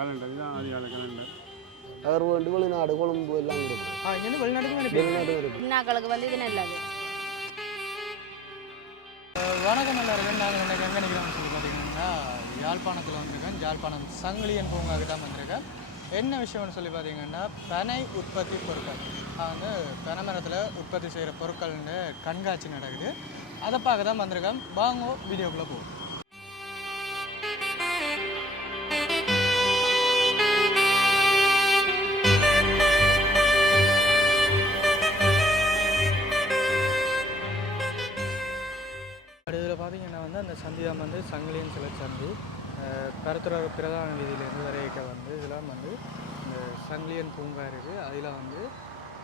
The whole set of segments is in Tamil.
கலண்டர் இதுதான் அதிகால கலண்டர். அவர் வந்து வெளிநாடு கொழும்பு எல்லாம் கொடுக்குறோம். இங்கேருந்து வெளிநாட்டுக்கு வெளிநாடு இருக்கு. இன்னாக்களுக்கு வந்து இது நல்லது. வணக்கம் எல்லாருக்கும். நாங்கள் எனக்கு எங்கே நிற்கிறோம்னு சொல்லி பார்த்தீங்கன்னா யாழ்ப்பாணத்தில் வந்திருக்கேன். யாழ்ப்பாணம் சங்கிலியன் பூங்காவுக்கு தான் வந்திருக்கேன். என்ன விஷயம்னு சொல்லி பார்த்தீங்கன்னா பனை உற்பத்தி பொருட்கள் வந்து பனை மரத்தில் உற்பத்தி செய்கிற பொருட்கள்னு கண்காட்சி நடக்குது. அதை பார்க்க தான் வந்திருக்கேன். வாங்க வீடியோக்குள்ளே போவோம். இதில் பார்த்தீங்கன்னா வந்து அந்த சந்திதான் வந்து சங்கிலியன் சிலை சந்தி கருத்துற பிரதான வீதியிலேருந்து வரையிட்ட வந்து இதெல்லாம் வந்து இந்த சங்கிலியன் பூங்கா இருக்குது. அதில் வந்து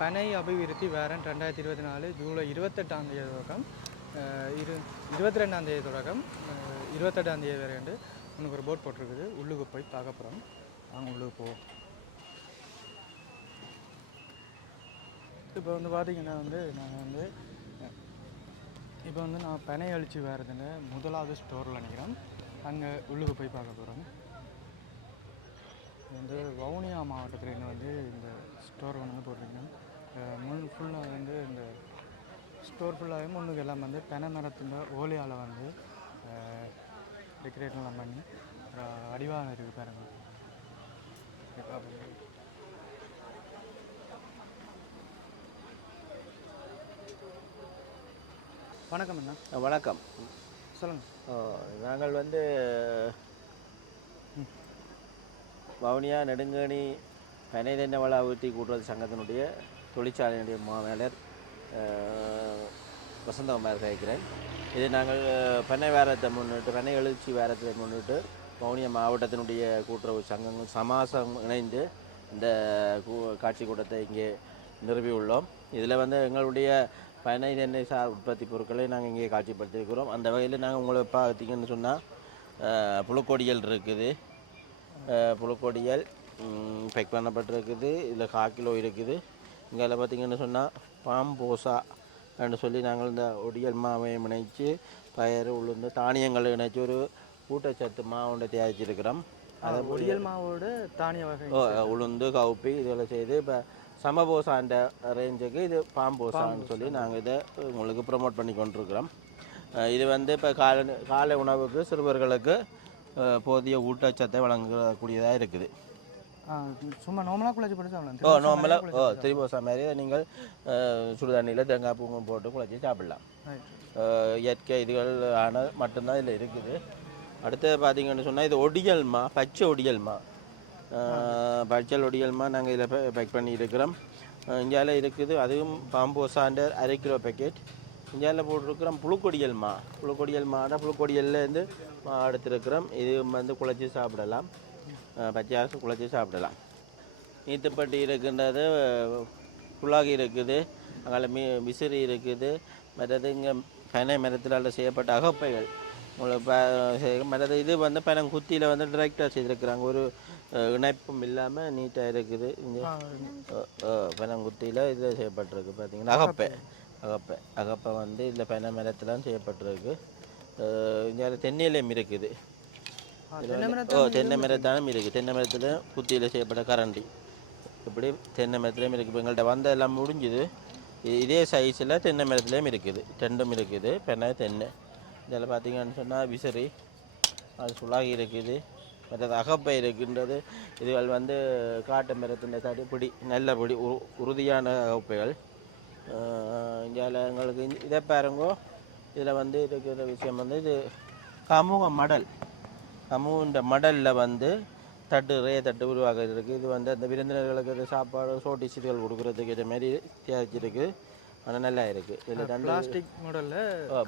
பனை அபிவிருத்தி வேரன் 2024 ஜூலை 28 தொடக்கம் 22 தொடக்கம் 28 வரைண்டு உனக்கு ஒரு போட் போட்டிருக்குது. உள்ளுக்கு போய் பார்க்க போகிறோம். அவங்க உள்ளுக்கு போவோம். இப்போ வந்து பார்த்திங்கன்னா வந்து நாங்கள் வந்து இப்போ வந்து நான் பனை அழிச்சு வேறதுன்னு முதலாவது ஸ்டோரில் நினைக்கிறேன். அங்கே உள்ளுக்கு போய் பார்க்க போகிறோம். வந்து வவுனியா மாவட்டத்தில் வந்து இந்த ஸ்டோர் வந்து போட்டிருக்கேன். முன் ஃபுல்லாக வந்து இந்த ஸ்டோர் ஃபுல்லாகவே முன்னுக்கு எல்லாம் வந்து பனை மரத்தின் ஓலையால் வந்து டெக்கரேட்லாம் பண்ணி அடிவாகம் இருக்குது பாருங்க. வணக்கம் அண்ணா. வணக்கம். சொல்லுங்கள். நாங்கள் வந்து வவுனியா நெடுங்கணி பனை தென்னை வள அபிவிருத்தி கூட்டுறவு சங்கத்தினுடைய தொழிற்சாலையினுடைய மேலர் வசந்தகுமார் கேட்கிறேன். இது நாங்கள் பனை வேரத்தை முன்னிட்டு பனை எழுச்சி வேரத்தை முன்னிட்டு வவுனியா மாவட்டத்தினுடைய கூட்டுறவு சங்கங்கள் சமாசம் இணைந்து இந்த காட்சி கூட்டத்தை இங்கே நிறுவியுள்ளோம். இதில் வந்து எங்களுடைய பனை தென்னை சார் உற்பத்தி பொருட்களை நாங்கள் இங்கே காட்சிப்படுத்தியிருக்கிறோம். அந்த வகையில் நாங்கள் உங்களை பார்த்தீங்கன்னு சொன்னால் புழுக்கொடியல் இருக்குது. புழுக்கொடியல் பேக் பண்ணப்பட்டிருக்குது. இதில் 1/4 கிலோ இருக்குது. இங்கே பார்த்திங்கன்னு சொன்னால் பாம்போசா அப்படின்னு சொல்லி நாங்கள் இந்த ஒடியல் மாவை இணைச்சி பயிர் உளுந்து தானியங்களை இணைச்சி ஒரு ஊட்டச்சத்து மாவுண்டை தயாரிச்சிருக்கிறோம். அதை ஒடியல் மாவோடு தானிய வகை உளுந்து கவுப்பி இதெல்லாம் செய்து இப்போ சமபோசாண்ட ரேஞ்சுக்கு இது பாம்போசான்னு சொல்லி நாங்கள் இதை உங்களுக்கு ப்ரொமோட் பண்ணி கொண்டிருக்கிறோம். இது வந்து இப்போ காலை உணவுக்கு சிறுவர்களுக்கு போதிய ஊட்டச்சத்தை வழங்கக்கூடியதாக இருக்குது. சும்மா நார்மலாக குழச்சி போட்டு சாப்பிடலாம். நார்மலாக திரிபோசா மாதிரி நீங்கள் சுடுதண்ணியில் தேங்காய் பூங்கும் போட்டு குழச்சி சாப்பிடலாம். இயற்கை இதுகள் ஆனால் மட்டும்தான் இதில் இருக்குது. அடுத்து பார்த்தீங்கன்னு சொன்னால் இது ஒடியல்மா, பச்சை ஒடியல்மா, பச்சல் ஒடியல்மா நாங்கள் இதில் பேக் பண்ணி இருக்கிறோம். இந்தியாவில் இருக்குது. அதுவும் பாம்போசாண்ட 1/2 கிலோ பேக்கெட். இந்தியாவில் போட்டிருக்கிறோம். புழுக்கொடியல்மா புழுக்கொடியல்லேருந்து எடுத்துருக்கிறோம். இது வந்து குழச்சி சாப்பிடலாம். பச்சையாக குழச்சி சாப்பிடலாம். நீத்துப்பட்டி இருக்கின்றது, புலாகி இருக்குது, அங்கே விசிறி இருக்குது. மற்றது இங்கே பனை மரத்தினால் செய்யப்பட்ட அகப்பைகள் மற்றது இது வந்து பனங்குத்தியில் வந்து டிரெக்டாக செய்திருக்கிறாங்க. ஒரு இணைப்பும் இல்லாமல் நீட்டாக இருக்குது. இங்கே பனங்குத்தியில் இதில் செய்யப்பட்டிருக்கு. பார்த்தீங்கன்னா அகப்பை வந்து இதில் பனை மரத்தில் செய்யப்பட்டிருக்கு. இங்கே தென்னையிலையும் இருக்குது. தென்னை மரத்தாலும் இருக்குது. தென்னை மரத்தில் குத்தியில் செய்யப்பட்ட கரண்டி இப்படி தென்னை மரத்துலேயும் இருக்குது. இப்போ எங்கள்கிட்ட வந்த எல்லாம் முடிஞ்சுது. இதே சைஸில் தென்னை மரத்துலேயும் இருக்குது. ரெண்டும் இருக்குது. பெண்ணை தென்னை இதில் பார்த்தீங்கன்னு சொன்னால் விசிறி அது சுலாகி இருக்குது. மற்றது அகப்பை இருக்கின்றது. இதுகள் வந்து காட்டு மரத்தின் தடிப்பிடி நல்ல பிடி உறுதியான அகப்பைகள். இந்தியாவில் எங்களுக்கு இதை பாருங்கோ. இதில் வந்து இருக்கிற விஷயம் வந்து இது கமுக மடலில் வந்து தட்டு உருவாக இருக்குது. இது வந்து அந்த விருந்தினர்களுக்கு சாப்பாடு சோட்டிஸ் இதுகள் கொடுக்குறதுக்கு இது மாரி தயாரிச்சிருக்கு. ஆனால் நல்லா இருக்குது. இதில் பிளாஸ்டிக் மாடலில்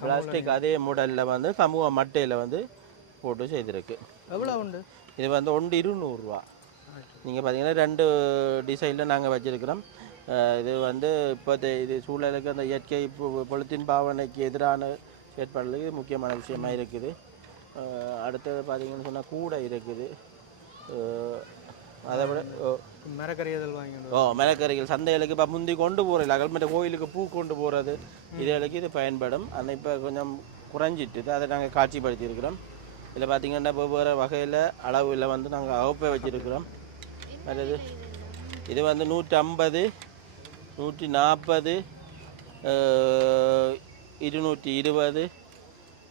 பிளாஸ்டிக் அதே மாடலில் வந்து கமுக மட்டையில் வந்து போட்டு செய்திருக்கு. எவ்வளோ உண்டு? இது வந்து 200 ரூபா. நீங்கள் பார்த்தீங்கன்னா 2 டிசைனில் நாங்கள் வச்சுருக்கிறோம். இது வந்து இப்போது இது சூழலுக்கு அந்த இயற்கை பொலித்தீன் பாவனைக்கு எதிரான செயற்பாடுகளுக்கு முக்கியமான விஷயமாக இருக்குது. அடுத்தது பார்த்தீங்கன்னு சொன்னால் கூடை இருக்குது. அதை விட மரக்கறிகள் வாங்கி மரக்கறிகள் சந்தைகளுக்கு இப்போ முந்தி கொண்டு போகிறதில்ல. அகல்மட்ட கோயிலுக்கு பூ கொண்டு போகிறது இதுகளுக்கு இது பயன்படும். ஆனால் இப்போ கொஞ்சம் குறைஞ்சிட்டு அதை நாங்கள் காட்சிப்படுத்தி இருக்கிறோம். இதில் பார்த்தீங்கன்னா வெவ்வேறு வகையில் அளவில் வந்து நாங்கள் அகப்பை வச்சுருக்கிறோம். மற்றது இது வந்து 150, 140, 220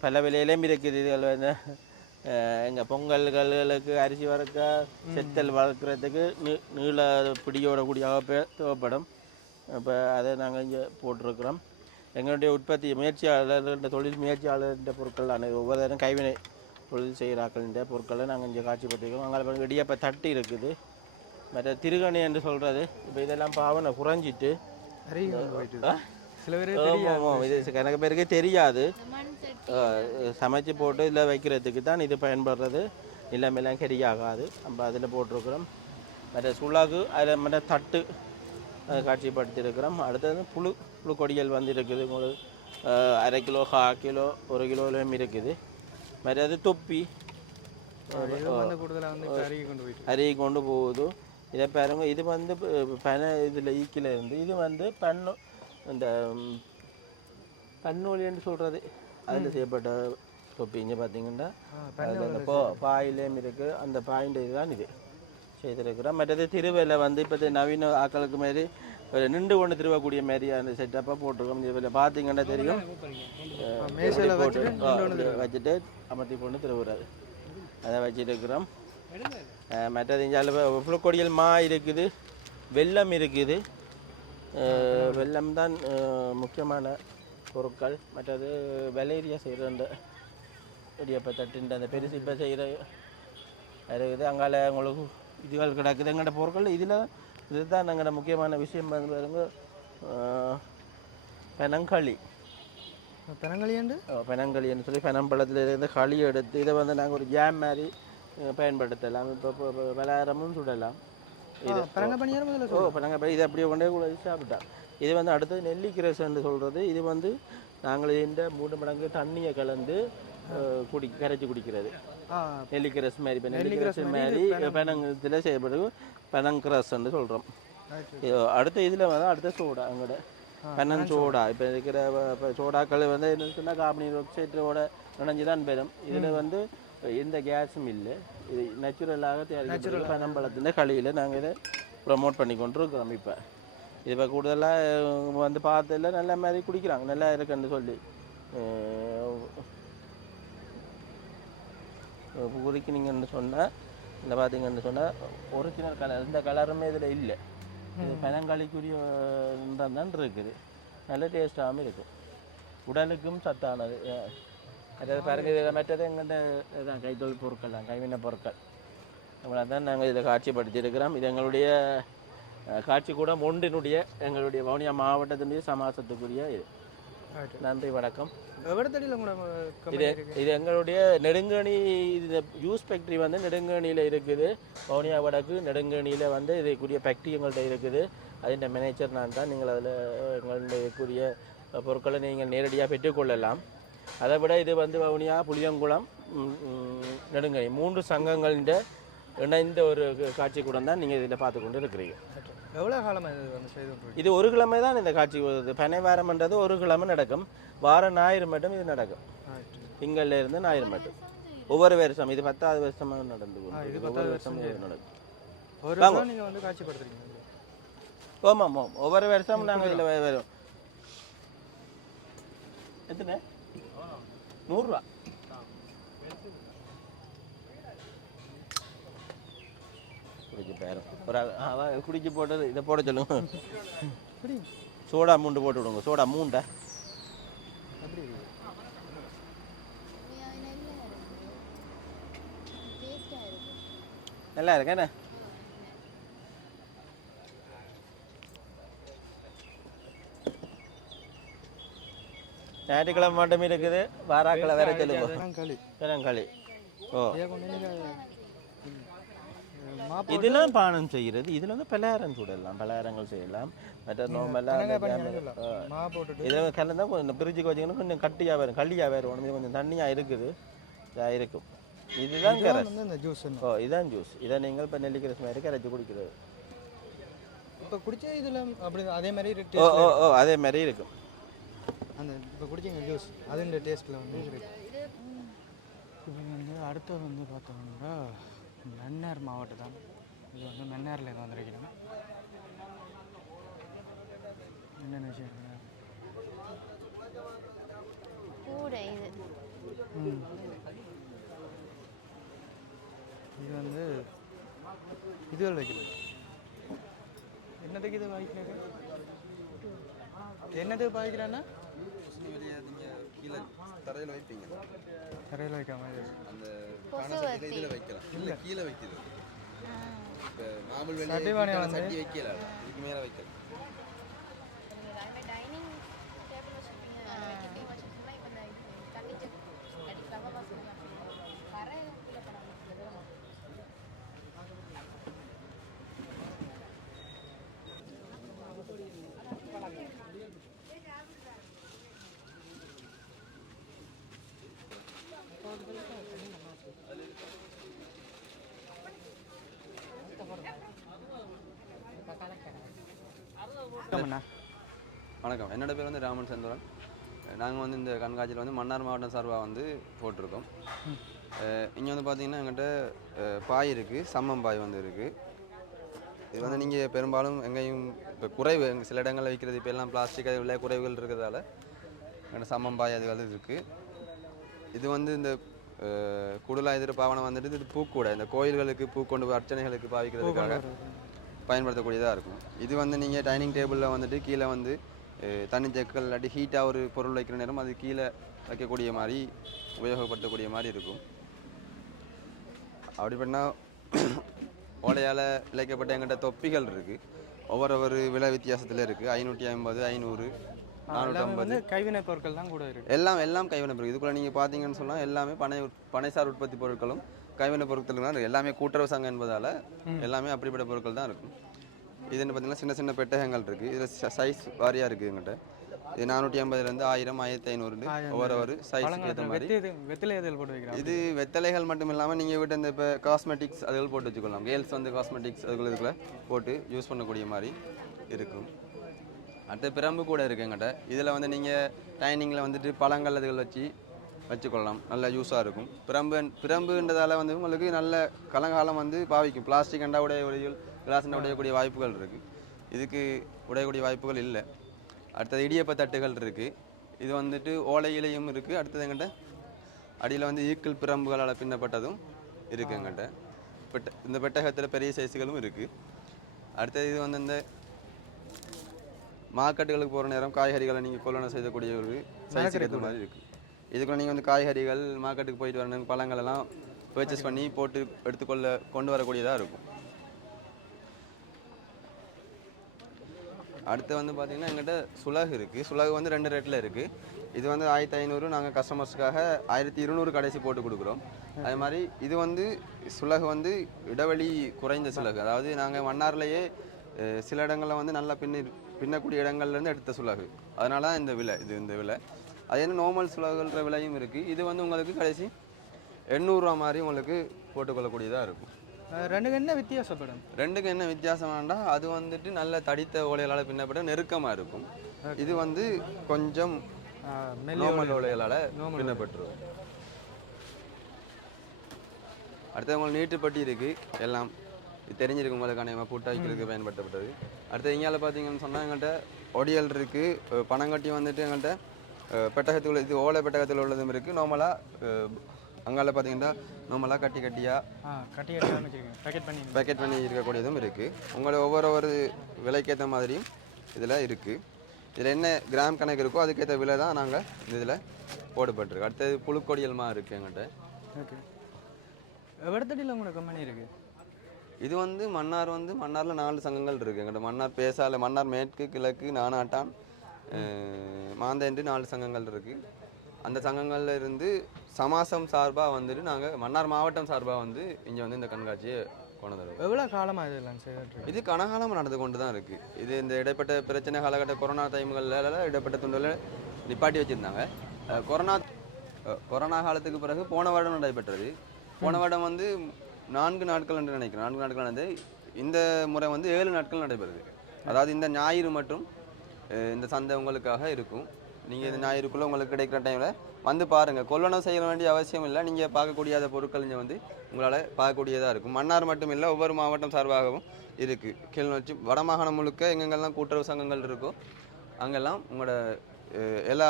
பல விலையிலையும் இருக்குது. இதுகள் வந்து எங்கள் பொங்கல்களுக்கு அரிசி வறுக்க செத்தல் வளர்க்குறதுக்கு நீள பிடியோட கூடிய அகப்பை தேவைப்படும். இப்போ அதை நாங்கள் இங்கே போட்டிருக்கிறோம். எங்களுடைய உற்பத்தி முயற்சியாளர் தொழில் முயற்சியாளர்ன்ற பொருட்கள் ஒவ்வொரு நேரம் கைவினை தொழில் செய்கிறாக்களின்ற பொருட்களை நாங்கள் இங்கே காட்சிப்படுத்திக்கிறோம். அங்கே இடியப்ப தட்டு இருக்குது. மற்ற திருகணி என்று சொல்கிறது. இப்போ இதெல்லாம் பாவனை குறைஞ்சிட்டு சில பேர் இது கணக்கு பேருக்கே தெரியாது. சமைச்சு போட்டு இதில் வைக்கிறதுக்கு தான் இது பயன்படுறது. நிலைமையெல்லாம் கரியாகாது. நம்ம அதில் போட்டிருக்கிறோம். மற்ற சுளாகு அதில் மற்ற தட்டு காட்சிப்படுத்தியிருக்கிறோம். அடுத்தது புழு கொடிகள் வந்து இருக்குது. உங்களுக்கு 1/2 கிலோ, 1/4 கிலோ, 1 கிலோலையும் இருக்குது. மற்றது தொப்பி அருகி கொண்டு போகுது. இதை பாருங்க, இது வந்து பனை இதில் ஈக்கில் இருந்து இது வந்து இந்த பன்னூலின்னு சொல்கிறது அதில் செய்யப்பட்ட தொப்பி. இங்கே பார்த்தீங்கன்னா பாயிலேயும் இருக்குது. அந்த பாயிண்ட் இதுதான் இது செய்திருக்கிறோம். மற்றது திருவையில் வந்து இப்போ நவீன ஆக்களுக்கு மாரி ஒரு நின்று கொண்டு திருவக்கூடிய மாரி அந்த செட்டப்பாக போட்டிருக்கோம். இதில் பார்த்தீங்கன்னா தெரியும். வச்சுட்டு அமர்த்தி கொண்டு திருவுறாரு அதை வச்சுருக்கிறோம். மற்றது இங்கே கொடியல் மா இருக்குது, வெல்லம் இருக்குது. வெல்லம் தான் முக்கியமான பொருட்கள். மற்றது வெலேரியா செய்கிற அந்த இடியப்ப தட்டுன்ற அந்த பெருசு இப்போ செய்கிற இருக்குது. அங்கால உங்களுக்கு இதுகள் கிடக்குது எங்கள்ட பொருட்கள். இதுதான் எங்களோட முக்கியமான விஷயம். பாருங்க, பெனங்களி பெனங்களின்னு சொல்லி பெனம்பழத்தில் இருந்து களி எடுத்து இதை வந்து நாங்கள் ஒரு ஜாம் மாதிரி பயன்படுத்தலாம். இப்போ பலகாரமும் சுடலாம். இது பனங்க இதை அப்படியே கொண்டே கூட சாப்பிட்டா. இது வந்து அடுத்தது நெல்லிக்கிரசன்னு சொல்கிறது. இது வந்து நாங்கள் இந்த 3 மடங்கு தண்ணியை கலந்து கரைச்சி குடிக்கிறது. நெல்லிக்கிரஸ் மாதிரி. இப்போ நெல்லிக்கிரஸ் மாதிரி பெனங்கத்தில் செய்யப்படுது பெனங்கிரஸ்ன்னு சொல்கிறோம். அடுத்த இதில் வந்து அடுத்த சோடா அங்கோட பெனன் சோடா. இப்போ இருக்கிற சோடாக்கள் வந்து என்ன சொன்னால் கார்பனீர் ஆக்சைடோட இணைஞ்சு தான் பெறும். இதில் வந்து எந்த கேஸும் இல்லை. இது நேச்சுரலாக தயாரிக்கிற பனம்பழத்தின் களியில் நாங்கள் இதை ப்ரமோட் பண்ணி கொண்டு இருக்கிறோம். இப்போ கூடுதலாக வந்து பார்த்ததில்ல நல்ல மாதிரி குடிக்கிறாங்க, நல்லா இருக்குன்னு சொல்லி குடிக்கிறீங்கன்னு சொன்னால். இந்த பார்த்தீங்கன்னு சொன்னால் ஒரிஜினல் கலர் இந்த கலருமே இதில் இல்லை. இது பனங்காளிக்குரிய தான் இருக்குது. நல்ல டேஸ்டாகவும் இருக்கும், உடலுக்கும் சத்தானது. அதாவது பாருங்கள், இதில் மற்றது எங்கள்கிட்ட இதுதான் கைத்தொழில் பொருட்கள் தான், கைவினை பொருட்கள். நம்மளை தான் நாங்கள் இதில் காட்சிப்படுத்தியிருக்கிறோம். இது எங்களுடைய காட்சி கூட ஒன்றினுடைய எங்களுடைய வவுனியா மாவட்டத்தினுடைய சமாசத்துக்குரிய இது. நன்றி, வணக்கம். இது எங்களுடைய நெடுங்கணி. இது ஜூஸ் ஃபேக்ட்ரி வந்து நெடுங்கணியில் இருக்குது. வவுனியா வடக்கு நெடுங்கணியில் வந்து இதுக்குரிய ஃபேக்ட்ரி எங்கள்கிட்ட இருக்குது. அதில் மேனேஜர் நான் தான். நீங்கள் அதில் எங்களுடைய பொருட்களை நீங்கள் நேரடியாக பெற்றுக்கொள்ளலாம். அதை விட இது வந்து வவுனியா, புளியங்குளம், நெடுங்கணி 3 சங்கங்களின் இணைந்த ஒரு காட்சி கூட தான் நீங்கள் இதில் பார்த்து கொண்டு இருக்கிறீங்க. எவ்வளோ காலமாக இது வந்து செய்து? இது ஒரு கிழமை தான் இந்த காட்சி வருது. பனை வாரம்ன்றது ஒரு கிழமை நடக்கும். வாரம் ஞாயிறு மட்டும் இது நடக்கும். திங்கள்ல இருந்து ஞாயிறு மட்டும். ஒவ்வொரு வருஷம் இது 10வது வருஷமாக நடந்து ஒவ்வொரு வருஷம் நடக்கும். நீங்கள் வந்து காட்சிப்படுத்துறீங்க? ஆமாம், ஒவ்வொரு வருஷம் நாங்கள் இதில் வரும். எத்தனை? 100 ரூபா. ஒரு குடிச்சு போட்டது இதை போட சொல்லுங்க. சோடா 3 போட்டு விடுங்க. சோடா 3 நல்லா இருக்கு. என்ன ஞாயிற்றுக்கிழமை மட்டும் இருக்குது. வாராக்களை வேற சொல்லுங்க. களி. ஓ, இதெல்லாம் பானம் செய்கிறது. இதில் வந்து பலகாரம் சுடலாம், பலகாரங்கள் செய்யலாம். மற்ற நோம்பெல்லாம் இதில் கலந்தால் கொஞ்சம் பிரிட்ஜுக்கு வச்சிங்கன்னா கொஞ்சம் கட்டியாக வரும், களியாக வரும். உடனே கொஞ்சம் தண்ணியாக இருக்குது, இதாக இருக்கும். இதுதான் ஜூஸ். ஓ, இதுதான் ஜூஸ். இதை நீங்கள் இப்போ நெல்லிக்கிரஸ் மாதிரி கரைச்சி குடிக்கிறது. இப்போ குடிச்ச இதில் அப்படி அதே மாதிரி அதே மாதிரி இருக்கும். அந்த இப்போ குடிச்சிங்க ஜூஸ் அது இந்த டேஸ்ட்டில் வந்து இருக்கு. இப்போ வந்து அடுத்து வந்து பார்த்தோம்னா மன்னார் மாவட்டம் தான். இது வந்து மன்னாரில் இருந்து வந்திருக்கிறோம். என்னென்ன விஷயம் இருக்குன்னா கூடை இது இது வந்து இதுகள் வைக்கிறது. என்னதுக்கு இது வாய்க்கிறாங்க? என்னது பாய்க்கிறான்னா கீழே தரையில் வைப்பீங்க, கரையில் வைக்காம இது அந்த கொசுவத்தி. இதில் வைக்கலாம், இல்லை கீழே வைக்கிறது. இப்போ மாமூல் சட்டிபானை வெளியே வந்து- சட்டி வைக்கல, இதுக்கு மேலே வைக்கலாம். டைனிங் டேபிள் வச்சுருப்பீங்க, வைக்கிறதையும் வச்சுருக்கீங்களா? இப்போ இந்த தண்ணி ஜக் அடி ஃப்ளவர் வாஸ் கரை கீழே படம் வணக்கம், என்னோட பேர் வந்து ராமன் செந்தூரன். நாங்கள் வந்து இந்த கண்காட்சியில் வந்து மன்னார் மாவட்டம் சார்பாக வந்து போட்டிருக்கோம். இங்கே வந்து பார்த்தீங்கன்னா எங்கிட்ட பாய் இருக்குது, சம்மம் பாய் வந்து இருக்குது. இது வந்து நீங்கள் பெரும்பாலும் எங்கேயும் இப்போ குறைவு சில இடங்களில் வைக்கிறது, இப்போ எல்லாம் பிளாஸ்டிக் அது விலை குறைவுகள் இருக்கிறதால எங்கிட்ட சம்மம் பாய் அது வந்து இருக்குது. இது வந்து இந்த குடலா எதிர் பாவனை வந்துட்டு இது பூக்கூடை, இந்த கோயில்களுக்கு பூ கொண்டு போய் அர்ச்சனைகளுக்கு பாவிக்கிறதுக்காக பயன்படுத்தக்கூடியதாக இருக்கும். இது வந்து நீங்கள் டைனிங் டேபிளில் வந்துட்டு கீழே வந்து தண்ணி ஜக்கல் இல்லாட்டி ஹீட்டாக ஒரு பொருள் வைக்கிற நேரம் அது கீழே வைக்கக்கூடிய மாதிரி உபயோகப்படுத்தக்கூடிய மாதிரி இருக்கும். அப்படி பண்ணால் ஓலையால் இழைக்கப்பட்ட எங்கிட்ட தொப்பிகள் இருக்குது. ஒவ்வொரு விலை வித்தியாசத்தில் இருக்குது. 550, 500, 450. கைவினை பொருட்கள் தான் கூட இருக்குது. எல்லாம் கைவினை பொருட்கள். இதுக்குள்ளே நீங்கள் பார்த்தீங்கன்னு சொன்னால் எல்லாமே பனைசார் உற்பத்தி பொருட்களும் கைவினை பொருட்கள் தான் இருக்குது. எல்லாமே கூட்டுறவு சங்கம் என்பதால் எல்லாமே அப்படிப்பட்ட பொருட்கள் தான் இருக்கும். இதுன்னு பார்த்தீங்கன்னா சின்ன சின்ன பெட்டகங்கள் இருக்குது. இதில் சைஸ் வாரியாக இருக்குது எங்கிட்ட. இது 450லேருந்து 1000, 1500 ஒவ்வொரு சைஸுக்கு ஏற்ற மாதிரி. வெத்திலை எதில் போட்டு வைக்கிறாங்க. இது வெத்தலைகள் மட்டும் இல்லாமல் நீங்கள் வீட்டு இந்த இப்போ காஸ்மெட்டிக்ஸ் அதுகள் போட்டு வச்சுக்கலாம். கேர்ள்ஸ் வந்து காஸ்மெட்டிக்ஸ் அதுக்குள்ள போட்டு யூஸ் பண்ணக்கூடிய மாதிரி இருக்கும். அடுத்த பிரம்பு கூட இருக்குது எங்கிட்ட. இதில் வந்து நீங்கள் டைனிங்கில் வந்துட்டு பழங்கள் அதுகள் வச்சுக்கொள்ளலாம், நல்ல யூஸாக இருக்கும். பிரம்புன்றதால வந்து உங்களுக்கு நல்ல கலங்காலம் வந்து பாவிக்கும். பிளாஸ்டிக் அண்டா உடையக்கூடிய கிளாஸ் அண்டா உடையக்கூடிய வாய்ப்புகள் இருக்குது. இதுக்கு உடையக்கூடிய வாய்ப்புகள் இல்லை. அடுத்தது இடியப்ப தட்டுகள் இருக்குது. இது வந்துட்டு ஓலை இலையும் இருக்குது. அடுத்தது எங்கிட்ட அடியில் வந்து ஈக்கிள் பிரம்புகளால் பின்னப்பட்டதும் இருக்குது எங்கிட்ட. இந்த பெட்டகத்தில் பெரிய சைஸுகளும் இருக்குது. அடுத்தது இது வந்து இந்த மார்க்கெட்டுகளுக்கு போகிற நேரம் காய்கறிகளை நீங்கள் கொள்ளணும் செய்யக்கூடிய ஒரு சைஸுக்கு ஏற்ற மாதிரி இருக்குது. இதுக்குள்ள நீங்கள் வந்து காய்கறிகள் மார்க்கெட்டுக்கு போயிட்டு வரணும், பழங்கள் எல்லாம் பர்ச்சேஸ் பண்ணி போட்டு கொண்டு வரக்கூடியதாக இருக்கும். அடுத்து வந்து பார்த்திங்கன்னா எங்கிட்ட சுலகு இருக்குது. சுலகு வந்து 2 ரேட்டில் இருக்குது. இது வந்து 1500, நாங்கள் கஸ்டமர்ஸுக்காக 1200 கடைசி போட்டு கொடுக்குறோம். அதே மாதிரி இது வந்து சுலகு வந்து இடைவெளி குறைந்த சுலகு. அதாவது நாங்கள் மன்னார்லேயே சில இடங்களில் வந்து நல்லா பின்னக்கூடிய இடங்கள்லேருந்து எடுத்த சுலகு. அதனால தான் இந்த விலை. அது என்ன நார்மல் சுலகுன்ற விலையும் இருக்குது. இது வந்து உங்களுக்கு கடைசி 800 ரூபா மாதிரி உங்களுக்கு போட்டுக்கொள்ளக்கூடியதாக இருக்கும். ரெண்டுக்கு என்ன வித்தியாசப்படும்? ரெண்டுக்கு என்ன வித்தியாசம் வேண்டாம், அது வந்துட்டு நல்ல தடித்த ஓலைகளால் பின்னப்பட்ட நெருக்கமாக இருக்கும். இது வந்து கொஞ்சம் நார்மல் ஓலைகளால் பின்னப்பட்டுருக்கும். அடுத்து உங்களுக்கு நீட்டுப்பட்டி இருக்குது. எல்லாம் தெரிஞ்சிருக்கும் உங்களுக்கான பூட்டா வைக்கிறதுக்கு பயன்படுத்தப்பட்டது. அடுத்து இங்கால பார்த்தீங்கன்னு சொன்னால் எங்கள்கிட்ட ஒடியல் இருக்குது. பனங்கட்டி வந்துட்டு எங்கள்கிட்ட பெட்டகத்தில் இது ஓலை பெட்டகத்தில் உள்ளதும் இருக்குது. நார்மலாக அங்கால பார்த்தீங்கன்னா நார்மலாக கட்டியாக பேக்கெட் பண்ணி இருக்கக்கூடியதும் இருக்குது. உங்களை ஒவ்வொரு விலைக்கேற்ற மாதிரியும் இதில் இருக்குது. இதில் என்ன கிராம் கணக்கு இருக்கோ அதுக்கேற்ற விலை தான் நாங்கள் இந்த இதில் போடப்பட்டிருக்கு. அடுத்தது புழுக்கொடியல்மா இருக்குது எங்கள்கிட்ட. ஓகே, எவ்வளோத்தடியில் உங்களுக்கு கம்பெனி இருக்குது? இது வந்து மன்னாரில் 4 சங்கங்கள் இருக்குது எங்கள்கிட்ட. மன்னார் பேசால, மன்னார் மேற்கு, கிழக்கு, நானாட்டான், மாந்தேண்டு 4 சங்கங்கள் இருக்குது. அந்த சங்கங்களில் இருந்து சமாசம் சார்பாக வந்துட்டு நாங்கள் மன்னார் மாவட்டம் சார்பாக வந்து இங்கே வந்து இந்த கண்காட்சியை கொண்டு வருவோம். எவ்வளோ காலமாக இதெல்லாம் செய்யறது? இது கனகாலமாக நடந்து கொண்டு தான் இருக்குது. இது இந்த இடைப்பட்ட பிரச்சனை காலகட்ட கொரோனா டைம்களில் இடைப்பட்ட துண்டுகளை நிப்பாட்டி வச்சுருந்தாங்க. கொரோனா காலத்துக்கு பிறகு போன வருடம் நடைபெற்றது. போன வருடம் வந்து 4 நாட்கள் என்று நினைக்கிறேன். 4 நாட்கள் நடந்து இந்த முறை வந்து 7 நாட்கள் நடைபெறுது. அதாவது இந்த ஞாயிறு மற்றும் இந்த சந்தை உங்களுக்காக இருக்கும். நீங்கள் இந்த ஞாயிறுக்குள்ளே உங்களுக்கு கிடைக்கிற டைமில் வந்து பாருங்கள். கொள்ளணும் செய்ய வேண்டிய அவசியம் இல்லை. நீங்கள் பார்க்கக்கூடிய பொருட்கள் இங்கே வந்து உங்களால் பார்க்கக்கூடியதாக இருக்கும். மன்னார் மட்டும் இல்லை, ஒவ்வொரு மாவட்டம் சார்பாகவும் இருக்குது. கிளிநொச்சி வடமாகாணம் முழுக்க எங்கெங்கெல்லாம் கூட்டுறவு சங்கங்கள் இருக்கோ அங்கெல்லாம் உங்களோட எல்லா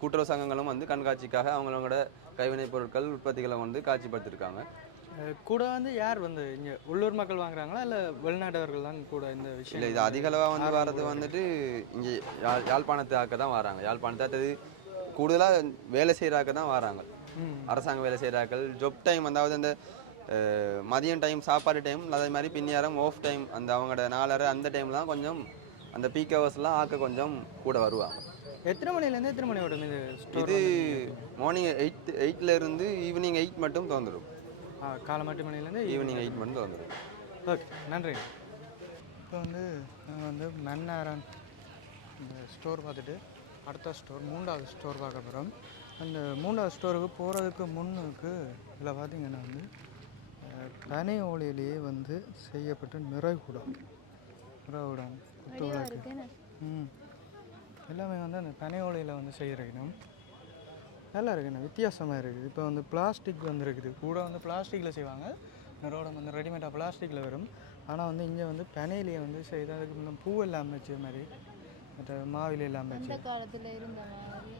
கூட்டுறவு சங்கங்களும் வந்து கண்காட்சிக்காக அவங்களோட கைவினைப் பொருட்கள் உற்பத்திகளை வந்து காட்சிப்படுத்திருக்காங்க. கூட வந்து யார் வந்து இங்கே உள்ளூர் மக்கள் வாங்குறாங்களா இல்லை வெளிநாட்டவர்கள் தான் கூட இந்த விஷயம்? இல்லை, இது அதிக அளவாக வந்து வர்றது வந்துட்டு இங்கே யாழ்ப்பாணத்து ஆக்க தான் வராங்க. யாழ்ப்பாணத்து அடுத்தது கூடுதலாக வேலை செய்கிறாக்க தான் வராங்க. அரசாங்க வேலை செய்கிறாக்கள் ஜொப் டைம், அதாவது அந்த மதியம் டைம் சாப்பாடு டைம், அதே மாதிரி பின்னியாரம் ஆஃப் டைம், அந்த அவங்களோட 4:30 அந்த டைம் தான் கொஞ்சம் அந்த பீக் ஹவர்ஸ்லாம் ஆக்க கொஞ்சம் கூட வருவாங்க. எத்தனை மணிலேருந்து எத்தனை மணி வரும் இது? இது மார்னிங் 8 ஈவினிங் 8 மட்டும் திறந்துடும். காலை 8 மணிலேருந்து ஈவினிங் 8 மட்டும் திறந்துடும். ஓகே, நன்றி. இப்போ வந்து நாங்கள் வந்து மன்னாரன் இந்த ஸ்டோர் பார்த்துட்டு அடுத்த ஸ்டோர் 3வது ஸ்டோர் பார்க்க போகிறோம். அந்த 3வது ஸ்டோருக்கு போகிறதுக்கு முன்னுக்கு இதில் பார்த்திங்கன்னா வந்து பனை ஓலையிலேயே வந்து செய்யப்பட்ட நிறைகுடம் குத்துவிளக்கு எல்லாமே வந்து அந்த பனை ஓலையில் வந்து செய்கிறோம். நல்லா இருக்குண்ணா, வித்தியாசமாக இருக்குது. இப்போ வந்து பிளாஸ்டிக் வந்துருக்குது, கூட வந்து பிளாஸ்டிக்கில் செய்வாங்க. ரோடம் வந்து ரெடிமேடாக பிளாஸ்டிக்கில் வரும். ஆனால் வந்து இங்கே வந்து பனையிலேயே வந்து செய்து அதுக்கு முன்னே பூ எல்லாம் வச்ச மாதிரி மற்ற மாவில எல்லாம் வச்சு காலத்தில் இருந்த மாதிரி.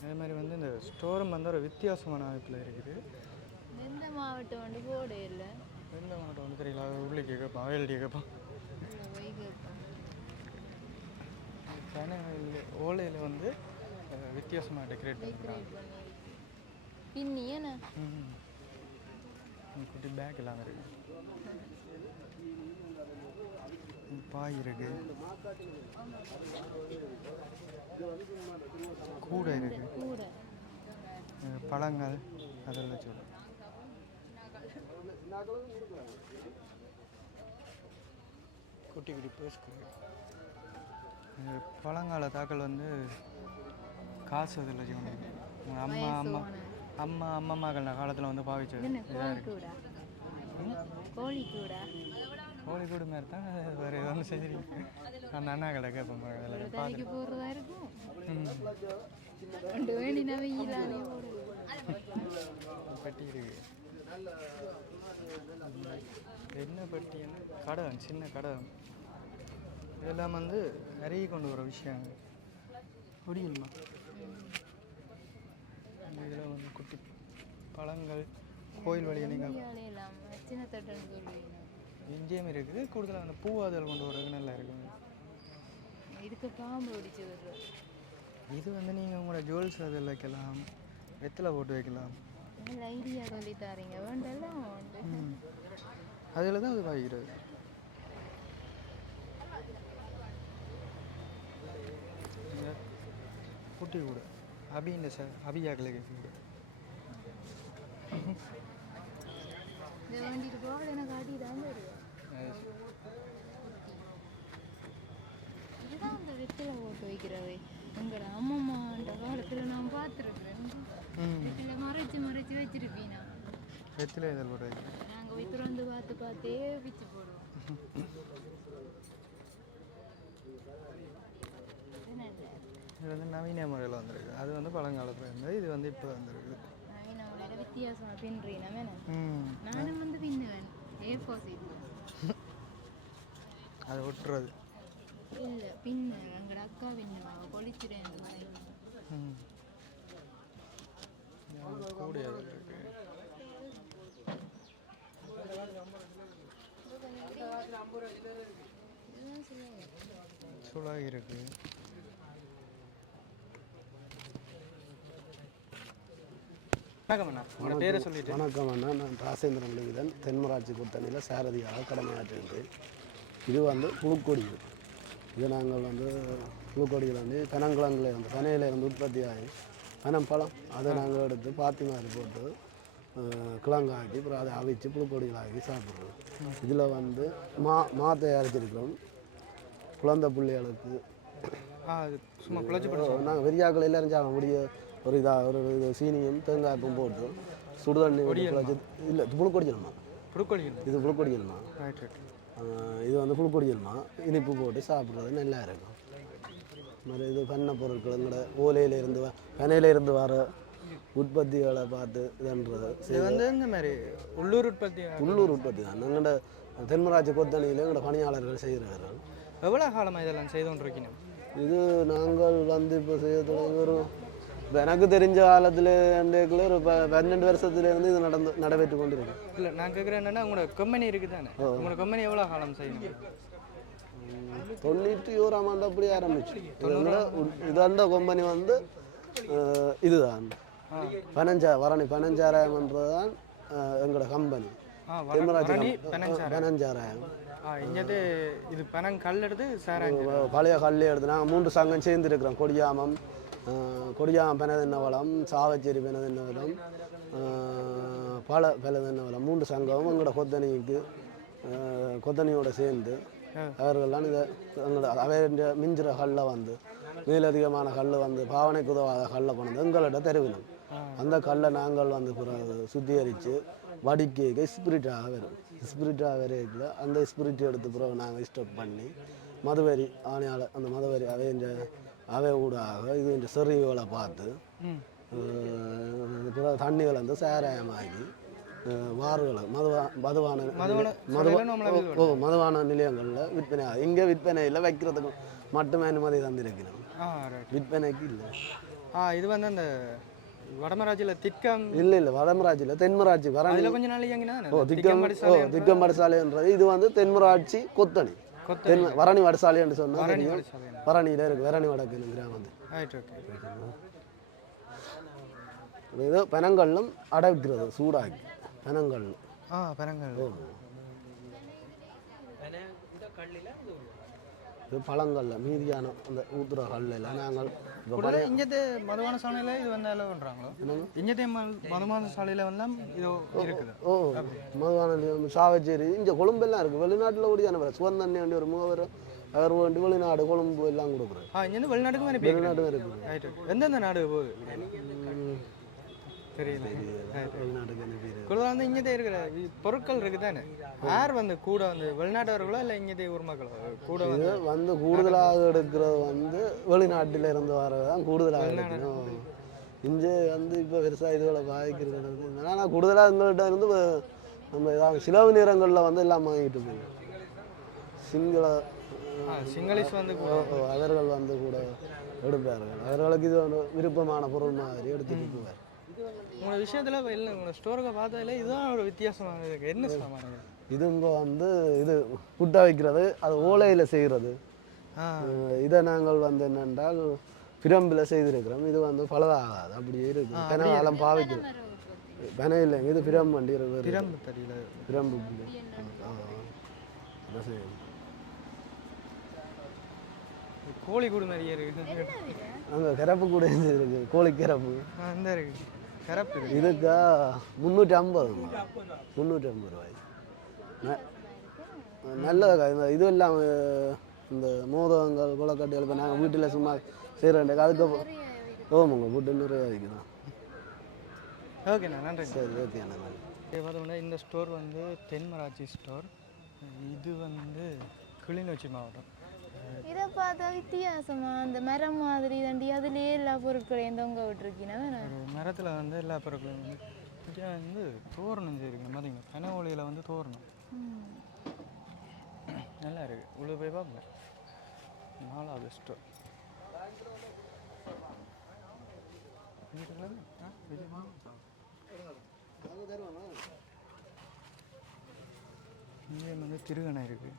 அதே மாதிரி வந்து இந்த ஸ்டோரும் வந்து ஒரு வித்தியாசமான அமைப்பில் இருக்குது. எந்த மாவட்டம் வந்து போட இல்லை, எந்த மாவட்டம் வந்து தெரியல. அது உள்ளே கேட்பான், வேலடி கேட்பான். பனை ஓலையில் வந்து வித்தியாசமாக டெக்கரேட் பண்ணுறாங்க. பின்னி என்ன குட்டி பேக் எல்லாம் இருக்கு, பாய் இருக்கு, கூடை இருக்கு, பழங்கள் அதெல்லாம் சொல்ல குட்டி குட்டி பேசுக்கு பழங்கால தாக்கல் வந்து காசு அதில் வச்சுக்கணும். அம்மாக்கள் காலத்தில் வந்து பாவிச்சது கோழிக்கூடு மாதிரி தான். வேறு எதாவது செய்கிறீங்க அந்த அண்ணா கடை கேட்போம். பெட்டி இருக்கு, என்ன பெட்டின்னு கடை, சின்ன கடை. இதெல்லாம் வந்து நிறைய கொண்டு வர விஷயம் முடியுமா? இதில் வந்து குட்டி பழங்கள் கோயில் வழியை நீங்கள் எங்கேயுமே இருக்குது. கூடுதலாக அந்த பூவாதல் கொண்டு வரது நல்லா இருக்குது. இதுக்கு பாம்பு பிடிச்சி வர்றது. இது வந்து நீங்கள் உங்களோட ஜுவல்ஸ் அதில் வைக்கலாம், வெத்தலை போட்டு வைக்கலாம். ஐடியா சொல்லி தாரீங்க வேண்டெல்லாம் அதில் தான் அது வாங்கிக்கிறது. குட்டி கூட அபின்னு சார் அபியாக்களை கூட வேண்டிட்டு போக எனக்கு காட்டிதான் இதுதான் அந்த வெற்றில போட்டு வைக்கிறவை. உங்களோட அம்மம்மான்ற காலத்தில் நான் பார்த்துருக்குறேன். வெற்றில மறைச்சு வச்சிருப்பீனா? வெற்றில இதில் போட்டு வைக்கிறேன். நாங்கள் போய் திறந்து பார்த்தே பிச்சு போடுவோம். இது வந்து நவீன முறையில் வந்துருக்கு. அது வந்து பழங்காலத்தில் இருந்தது, இது வந்து இப்போ வந்துருக்கு. நவீன முறையில் வித்தியாசமாக பின்னுறீங்க. நானும் வந்து பின்னுவேன் A4 சீட். அதை ஒட்டுறது இல்லை, பின்னு எங்களோட அக்கா பின்னுவாங்க, கொளிச்சிடுவேன் அந்த மாதிரி. கூடிய இருக்கு. சுழாய் இருக்கு. வணக்கம் அண்ணா, உங்களோட பேரை சொல்லிட்டு. வணக்கம் அண்ணா, நான் ராசேந்திரன் லிகிதன், தென்மராட்சி கூட்டணியில் சாரதியாக கடமையாற்றுகின்றேன். இது வந்து புழுக்கொடிகள். இது நாங்கள் வந்து புழுக்கொடிகள் வந்து பனங்கிழங்குல வந்து பனையில் இருந்து உற்பத்தி ஆகி பனம்பழம் அதை நாங்கள் எடுத்து பாத்தி மாதிரி போட்டு கிழங்காக்கி அப்புறம் அதை அவிச்சு புழுக்கொடிகளாக்கி சாப்பிட்றோம். இதில் வந்து மா தயாரிச்சிருக்கிறோம். குழந்தை பிள்ளைகளுக்கு சும்மா குழச்சி நாங்கள் வெறியாக்கள் எல்லாரும் சாப்பிட முடிய ஒரு இதாக ஒரு சீனியும் தேங்காய்ப்பும் போட்டு சுடுதண்ணி குழச்சி. இல்லை, புழுக்கொடிக்கணுமா? இது புழுக்கொடிக்கணுமா? ரைட். இது வந்து புழுக்கொடிக்கணுமா? இனிப்பு போட்டு சாப்பிட்றது நல்லா இருக்கும். மாதிரி இது பண்ண பொருட்கள் எங்களோட ஓலையிலேருந்து பனையிலேருந்து வர உற்பத்திகளை பார்த்து இதுன்றது இது வந்து இந்த மாதிரி உள்ளூர் உற்பத்தி உள்ளூர் உற்பத்தி தான் எங்களோட தென்மராட்சி கொத்தணியில் எங்களோட பணியாளர்கள் செய்கிறார்கள். எவ்வளோ காலமாக இதெல்லாம் செய்து கொண்டிருக்கீங்க? இது நாங்கள் வந்து இப்போ செய்ய தொடங்கி ஒரு இப்போ எனக்கு தெரிஞ்ச காலத்தில் ஒரு 12 வருஷத்துலேருந்து இது நடைபெற்று கொண்டு இருக்கு. இல்லை நான் கேட்குறேன் என்னென்னா உங்களோட கம்பெனி இருக்குது தானே, உங்களோட கம்பெனி எவ்வளோ காலம் செய்யணும்? 91ஆம் ஆண்டு அப்படி ஆரம்பிச்சு. இதாண்ட கம்பெனி வந்து இதுதான் வரணி பனஞ்சாராயம்ன்றது தான் எங்களோட கம்பெனி. பனஞ்சாராயம் இங்கே இது பனம் கல் எடுத்து சாராயம் பழைய கல் எடுத்து நாங்கள் 3 சங்கம் சேர்ந்துருக்கிறோம். கொடியாமம் பெனதென்னவளம், சாவச்சேரி பெனதென்னவளம், பெனதென்னவளம் 3 சங்கமும் எங்களோட கொத்தணியோட சேர்ந்து அவர்கள்லாம் இதை எங்களோட அவைய மிஞ்சிற கல்லை வந்து மேலதிகமான கல் வந்து பாவனைக்கு உதவாத கல்லை கொண்டு எங்கள்கிட்ட தெருவினோம். அந்த கல்லை நாங்கள் வந்து சுத்திகரித்து வடிக்க ஸ்பிரிட்டாக வரும். ஸ்பிரிட்டாக வரையில் அந்த ஸ்பிரிட் எடுத்து பிறகு நாங்கள் ஸ்டப் பண்ணி மதுவரி ஆணையால் அந்த மதுவரி அவை ஊடாக இது இந்த செறிவுகளை பார்த்து பிறகு தண்ணிகள் வந்து சாராயமாகி வாறுகளை மதுவான நிலையங்களில் விற்பனை ஆகுது. இங்கே விற்பனையில் வைக்கிறதுக்கு மட்டுமே அனுமதி தந்திருக்கிறோம், விற்பனைக்கு இல்லை. இது வந்து அந்த வடமராட்சியில் திக்கம் இல்லை வடமராட்சியில் தென்மராட்சி வரணி கொஞ்ச நாள் திக்கம் வடசாலைன்றது இது வந்து தென்மராட்சி கொத்தணி வரணி வடசாலை என்று சொன்னால் வரணியில் இருக்கு. வரணி வடக்கு கிராமத்து இது பனங்கல்லும் அடைக்கிறது சூடாக்கி பனங்கல் இது பழங்கள்ல மீதியான அந்த ஊத்துற கல்லில் நாங்கள் இங்கത്തെ மதுபான சாலையில் இது வந்து எல்லாம் பண்ணுறாங்களோ? இங்கത്തെ மதுபான சாலையில் வந்து இது இருக்குது. மதுபான சாவச்சேரி இங்கே கொழும்பெல்லாம் இருக்குது. வெளிநாட்டில் ஓடியான சுவந்தண்ணி வேண்டி ஒரு முகவர் அவர் வேண்டி வெளிநாடு கொழும்பு எல்லாம் கொடுக்குறோம். இங்கேருந்து வெளிநாட்டுக்கு வெளிநாடு இருக்குது. எந்தெந்த நாடு போகுது தெரியல. வந்து இங்கே இருக்கிற பொருட்கள் இருக்குது தானே, யார் வந்து கூட வந்து வெளிநாட்டவர்களோ இல்லை இங்கே ஊர் மக்களோ கூட வந்து கூடுதலாக எடுக்கிறது வந்து வெளிநாட்டில் இருந்து வரதான் கூடுதலாக எடுக்கணும். இங்கே வந்து இப்போ விவசாயிகளை பாதிக்கிறது ஆனால் கூடுதலாக எங்கள்கிட்ட இருந்து நம்ம ஏதாவது சிலவு நேரங்களில் வந்து எல்லாம் வாங்கிட்டு போயிடும். சிங்களீஸ் வந்து அவர்கள் வந்து கூட எடுப்பார்கள். அவர்களுக்கு இது ஒரு விருப்பமான பொருள் மாதிரி எடுத்துட்டு போவார். உங்களோட விஷயத்தில் இல்லை உங்களோட ஸ்டோருக்கு பார்த்ததில்ல இதுதான் ஒரு வித்தியாசமானது இருக்குது. என்ன சாமான் இது இங்கே வந்து இது புட்டா வைக்கிறது, அது ஓலையில் செய்கிறது. இதை நாங்கள் வந்து என்னென்றால் பிரம்பில் செய்திருக்கிறோம். இது வந்து பலதாகாது, அப்படியே இருக்குது. பெனவாலம் பாவிக்கிறோம். பென இல்லைங்க, இது பிரம் வண்டி பிரம்பு தெரியல. பிரம்பு கோழி கூடு நிறைய இருக்குது. அங்கே கிரப்பு கூட இருக்குது, கோழி கிரப்பு அந்த இருக்குது. கிரப்பு இதுக்கா 350 ரூபாய். நல்லதா இது எல்லாம் இந்த மோதகங்கள் கொலக்கட்டைகள் இப்போ நாங்கள் வீட்டில் சும்மா செய்கிறேன். அதுக்கப்புறம் ஓமாங்க ஃபுட்டு நிறைய இருக்குதான். ஓகேண்ணா நன்றி. சரி ஓகேண்ணா. பார்த்தோம்னா இந்த ஸ்டோர் வந்து தென்மராட்சி ஸ்டோர். இது வந்து கிளிநொச்சி மாவட்டம். இதை பார்த்தா வித்தியாசமா அந்த மரம் மாதிரி தாண்டி அதுலேயே எல்லா பொருட்களையும் தொங்க விட்டுருக்கீங்கன்னா மரத்தில் வந்து எல்லா பொருட்களையும் வந்து இங்கே வந்து தோரணம் செய்யிருக்கேன் பார்த்தீங்கன்னா பனை ஓலையில் வந்து தோரணம் நல்லா இருக்குது. உள்ள போய் பார்ப்பேன். 4வது ஸ்டோர் இங்கே வந்து திருகணை இருக்குது.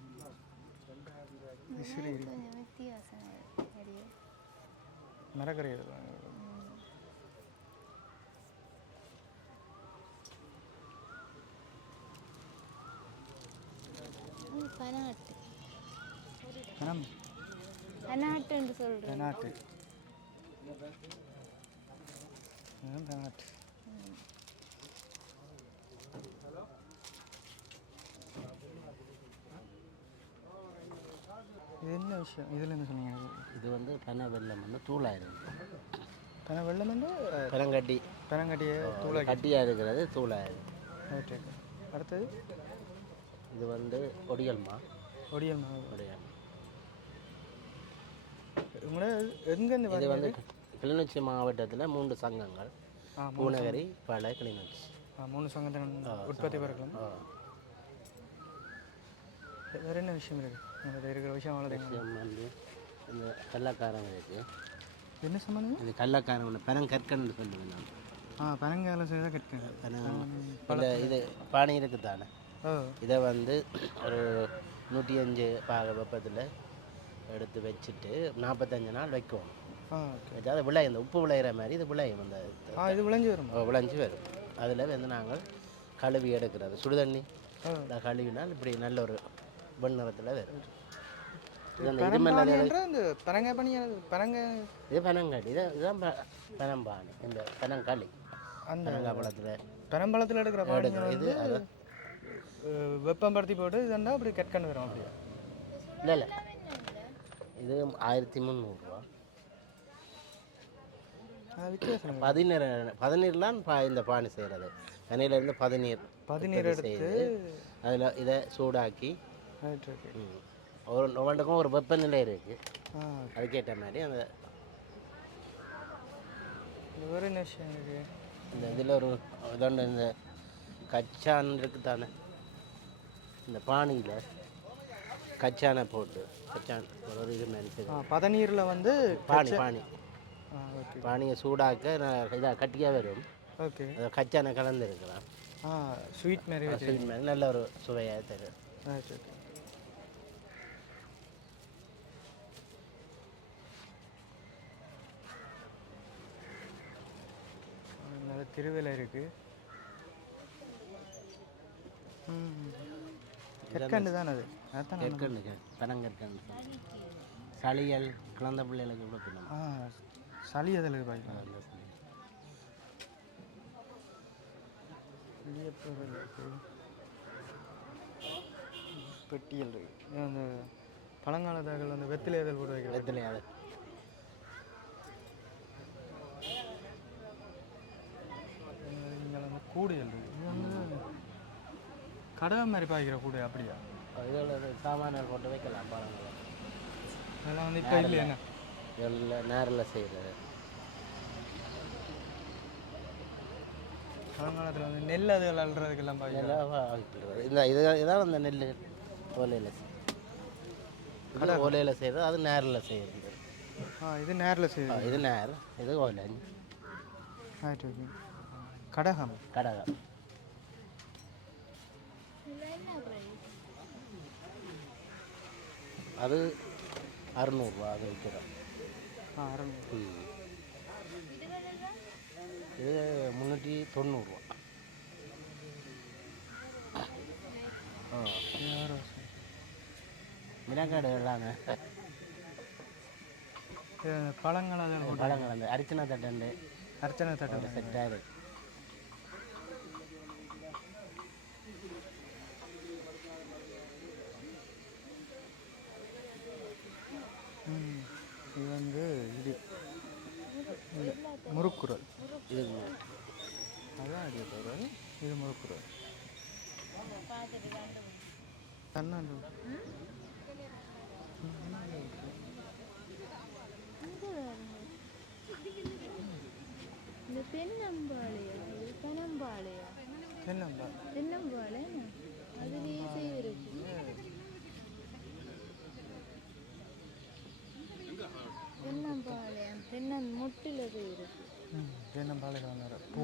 மரக்கரை பனாட்டுன்னு சொல்கிறேன். பனாட்டு இது என்ன விஷயம்? இதில் என்ன சொன்னீங்க? இது வந்து பனை வெள்ளம் வந்து தூளாயிருக்கு. பனை வெள்ளம் வந்து பனங்கட்டியை தூளை கட்டியாக இருக்கிறது தூளாயிருக்கு. ஓகே. அடுத்தது இது வந்து ஒடியல்மா. ஒடியல். உங்களோட எங்கேருந்து இது வந்து வரீங்க? கிளிநொச்சி மாவட்டத்தில் 3 சங்கங்கள், பூநகரி, பல, கிளிநொச்சி. 3 சங்கத்தின் உற்பத்தி பெருக்கலாம். வேறு என்ன விஷயம் இருக்குது உங்கள்கிட்ட இருக்கிற விஷயம்? அவ்வளோதான். விஷயம் வந்து இந்த கள்ளக்காரங்க இருக்குது. என்ன சம்மந்தம்? இது கள்ளக்காரங்க பெருங்கற்கன்னு சொல்லுவேன் நான். பனங்கால செய்தால் கட்டுங்க. இந்த இது பானை இருக்குது தானே, ஓ, இதை வந்து ஒரு 105 பாக வெப்பத்தில் எடுத்து வச்சுட்டு 45 நாள் வைக்கணும். வச்சு அதை விளையும், இந்த உப்பு விளையிற மாதிரி இது விளையும். அந்த இது விளைஞ்சி வரும். விளைஞ்சி வரும். அதில் வந்து நாங்கள் கழுவி எடுக்கிறது, சுடுதண்ணி கழுவினால் இப்படி நல்ல ஒரு வெண்ணிறத்தில் வரும். இது அந்த இது மேலே இந்த பனங்காய் பண்ணி பனங்க இது பனங்காடி, இதுதான் பனம்பானை, இந்த பனங்காளி. அந்த பனங்காய் பழத்தில் பெரம்பழத்தில் எடுக்கிற பானை இது அது வெப்பம் படுத்தி போட்டு இதண்டா அப்படி கற்கண்டு வரும். அப்படியா? இல்லை இல்லை, இது 1300 வித்தியாசம். 17 இந்த பானை செய்கிறது. கனையிலேருந்து 17 எடுத்து அதில் இதை சூடாக்கி ஒரு ஒவ்வொன்றுக்கும் ஒரு வெப்பநிலை இருக்குது, அதுக்கேற்ற மாதிரி அந்த வேறு என்ன விஷயம் இருக்குது? இந்த இதில் ஒரு இதொன்று இந்த கச்சான் இருக்குது தானே, இந்த பானையில் கச்சானை போட்டு கச்சான் ஒரு இது மாதிரி செய்யும். பதநீரில் வந்து பானி பானியை சூடாக்க இதாக கட்டியாக வரும். ஓகே, அதை கச்சானை கலந்துருக்கலாம். ஸ்வீட் மாதிரி ஸ்வீட் மாதிரி நல்ல ஒரு சுவையாக தரும். நல்ல திருவிழா இருக்குது. கற்கண்டு தான் அது. அதான் கற்கண்டு, பனங்கற்கண்டு. சளியல் குழந்தை பிள்ளைகளுக்கு கூட பின்னும். சளி அதில் பாய்க்கலாம். பெட்டியல் இருக்குது. அந்த பழங்காலத்தாக்கள் அந்த வெத்திலை அதில் போட்டு வைக்கிறது. வெத்திலை அது இங்கே வந்து கூடைகள் இருக்குது. இது வந்து கடவை மாதிரி பாய்க்கிற கூடை. அப்படியா? இதில் சாமான்கள் போட்டு வைக்கலாம் பழங்களை. அதெல்லாம் வந்து இப்போ இல்லை. என்ன இதில் நேரில் செய்கிறது. பழங்காலத்தில் வந்து நெல் அதுகள் அல்றதுக்கெல்லாம் பாய்க்கிறது. இந்த இதான் அந்த நெல் ஓலையில் ஓலையில் செய்கிறது, அது நேரில் செய்கிறது. இது நேரில் செய்யுது. இது நேர், இது ஓலை. ஆயிட்டு ஓகே. கடகம் கடகம் அது 600 அது விற்கிறோம். 600. இது 390. மிளகாடு எல்லாமே பழங்கள் அதில் பழங்கள் அந்த அர்ச்சனை தட்டு அர்ச்சனை தட்டு செட்டாக இருக்கு. இது வந்து இது முறுக்குறல். இது அதான் அடிக்குறல். இது முறுக்குறல். தன்னாண்டு இந்த தென்னம்பாளையா, தென்னம்பாளையா, தென்னம்பாளை அதுலேயே செய்திருக்கு. தென்னம்பாளையம் தென்னம் முட்டில் செய்திருக்கு. தென்னம்பாளையில் வந்து பூ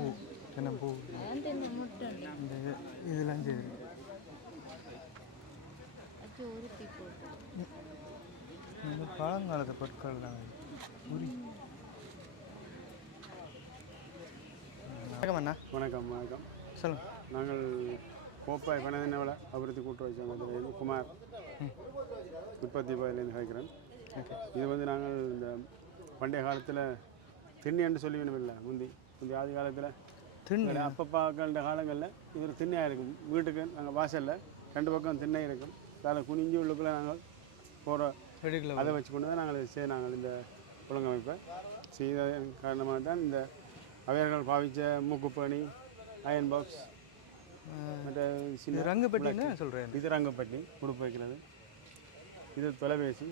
தென்னம்பூ அதான் தென்னம் முட்டை. இந்த இதெல்லாம் செய்திருக்கு. அது உருத்தி போட்டு இந்த பழங்காலத்து பொருட்கள் தான். வணக்கம் அண்ணா. வணக்கம். வணக்கம். சொல்லுங்கள். நாங்கள் கோப்பாய் பனதினவள அபிவிருத்தி கூட்டுறவு சங்கத்திலிருந்து குமார் உற்பத்தி பகுதியிலேருந்து கேட்குறேன். இது வந்து நாங்கள் இந்த பண்டைய காலத்தில் திண்ணி என்று சொல்லி வேணும் இல்லை, முந்தி ஆதி காலத்தில் திண்ணை அப்பப்பாக்கள காலங்களில் இது ஒரு திண்ணையாக இருக்கும். வீட்டுக்கு நாங்கள் வாசலில் 2 பக்கம் திண்ணை இருக்கும். அதில் குனிஞ்சு உள்ளுக்குள்ளே நாங்கள் போகிற அதை வச்சு கொண்டு தான் நாங்கள் இந்த ஒழுங்கமைப்பை செய்த காரணமாக தான் இந்த அவையர்கள் பாவித்த மூக்குப்பணி, அயன் பாக்ஸ், மற்ற சின்ன ரங்குப்பட்டின்னு சொல்கிறேன். இது ரங்குப்பட்டி உடுப்பு வைக்கிறது. இது தொலைபேசி,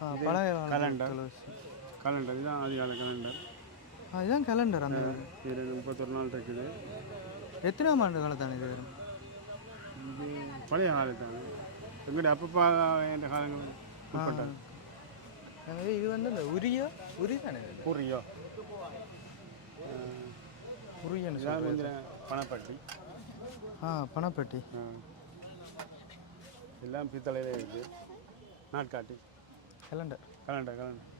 பழைய கலண்டர் கலண்டர் இதுதான் ஆதிகால கலண்டர். இதுதான் கேலண்டர். அந்த இது 31 நாள் இருக்குது. எத்தனாம் ஆண்டு காலத்தான இது வரும்? இது பழைய காலத்தான எங்களுடைய அப்பப்பா என்ற காலங்கள் உட்பட்டார். எனவே இது வந்து இந்த உரி தானே பூரியோ உரியன்னு இதான் வந்து பணப்பட்டி. பணப்பட்டி எல்லாம் பித்தளையில் இருக்குது. நாட்காட்டி கேலண்டர் கலண்டர் கலண்டர்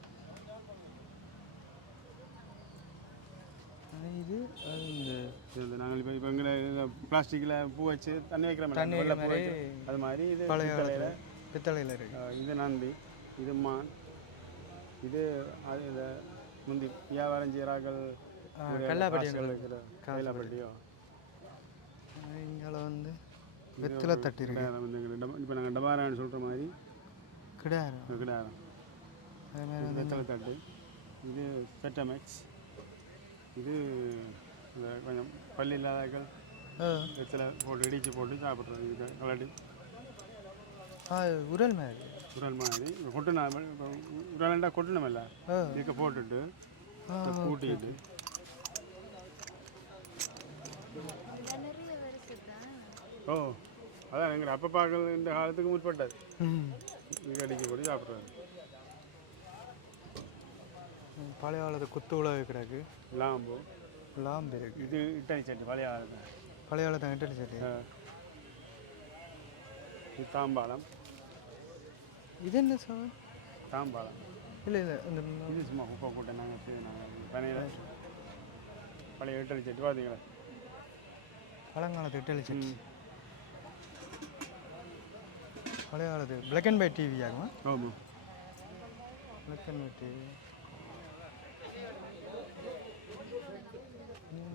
இது இது நாங்கள் இப்போ எங்களை பிளாஸ்டிக்கில் பூ வச்சு தண்ணி வைக்கிற தண்ணி மாதிரி மாதிரி அது மாதிரி இது பழைய பித்தளையில் இருக்கு. இது நந்தி, இது மான், இது அது இதை முந்தி வியாபாரம் செய்கிறார்கள் கல்லாப்பட்டி இருக்கிற கல்லாப்பட்டியோ. இங்கே வந்து வெத்தலை தட்டி இருக்கு. வந்து இப்போ நாங்கள் டபாரான்னு சொல்கிற மாதிரி கிடையாது. கிடையாது. அதே மாதிரி வெத்தலை தட்டு, இது பெட்டமெக்ஸ், இது இந்த கொஞ்சம் பல்லு இல்லாதாக்கள் வெத்தலை போட்டு இடித்து போட்டு சாப்பிட்றது. இது கலட்டி உரல் மாதிரி உரல் மாதிரி கொட்டினா உரலண்டா கொட்டினமில்ல இதுக்கு போட்டுட்டு கூட்டிக்கிட்டு நிறைய வருஷத்தான். ஓ அதான் எங்கள் அப்பப்பாக்கள் இந்த காலத்துக்கு முற்பட்டது. இது அடிக்க போட்டு சாப்பிட்றது. பழைய காலத்து குத்து உழவு கிடக்கு. லாம்பு இருக்கு. இது இட்டடி சட்டி பழைய காலத்து. பழைய காலத்து இட்டடி சட்டி. இது தாம்பாளம். இது என்ன சார்? தாம்பாளம் இல்லை இந்த இது சும்மா குப்பை கூட்டை நாங்கள் செய்து நாங்கள் பனையில் பழைய இட்டடி சட்டி பார்த்தீங்களா? பழங்காலத்து இட்டலி சட்டி. பழைய காலத்து பிளாக் அண்ட் ஒயிட் டிவி ஆகுமா? ஆமாம், பிளாக் அண்ட் ஒயிட் டிவி.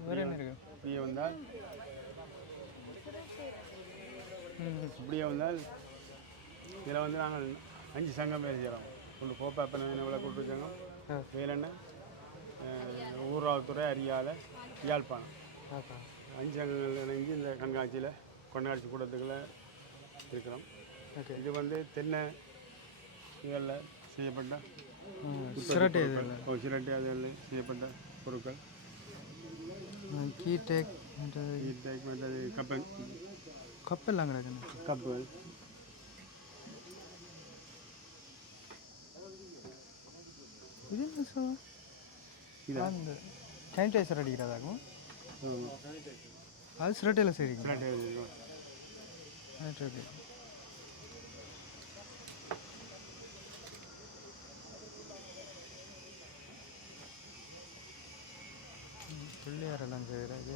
வேறு என்ன இருக்கு? இப்படியே வந்தால் இப்படியே வந்தால் இதில் வந்து நாங்கள் 5 சங்கம் பேர் செய்கிறோம். ஒன்று கோப்பாப்பனை எவ்வளோ கூட்டு சங்கம், வேலெண்ணை, ஊராவத்துறை, அரியாலை, யாழ்ப்பாணம். 5 சங்கங்கள் இணைஞ்சு இந்த கண்காட்சியில் கொண்டாட்சி கூட்டத்துக்குள்ள இருக்கிறோம். இது வந்து தென்னை இதில் செய்யப்பட்ட சிரட்டை சிரட்டை அதில் செய்யப்பட்ட பொருட்கள். கீடேக் மற்றது கப்பெல்லாம் கிடக்குண்ணே. கப்புகள். இது என்ன சார்? இதான் அந்த சானிடைசர் அடிக்கிறதாகும். அது சிரட்டையில் சரிங்க. சிரட்டை இருக்கும். ஓகே. பிள்ளையாரெல்லாம் செய்கிறாங்க.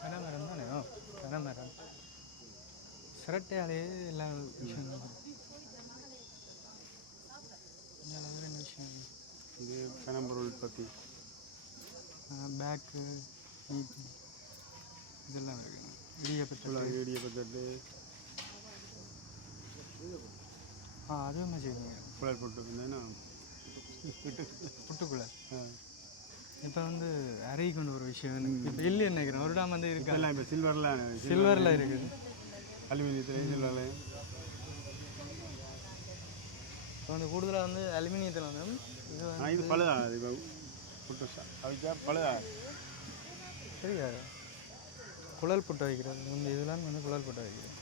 பனைமரம் தானே? பனைமரம் சிரட்டையாலே எல்லாம் விஷயம். என்ன விஷயம்? இது பனம்பொருள் உற்பத்தி. பேக்கு இதெல்லாம் இருக்கு. இடியப்பத்தட்டு அதுவுமே செய்யுங்க. குழல் போட்டு இருந்தேன்னா புட்டுக்குள்ள இப்போ வந்து அரை கொண்டு ஒரு விஷயம் இப்போ இல்லை நினைக்கிறேன். ஒரு டாம் வந்து இருக்கு. இப்போ சில்வரில் இருக்குது. அலுமினியத்தில் சில்வரில் இப்போ வந்து கூடுதலாக வந்து அலுமினியத்தில் வந்து இது பழுதாது. இப்போ புட்டு அவைச்சா பழுதாது. சரியா குழல் புட்டு வைக்கிறது வந்து இதெல்லாம் வந்து குழல் புட்டு வைக்கிறது.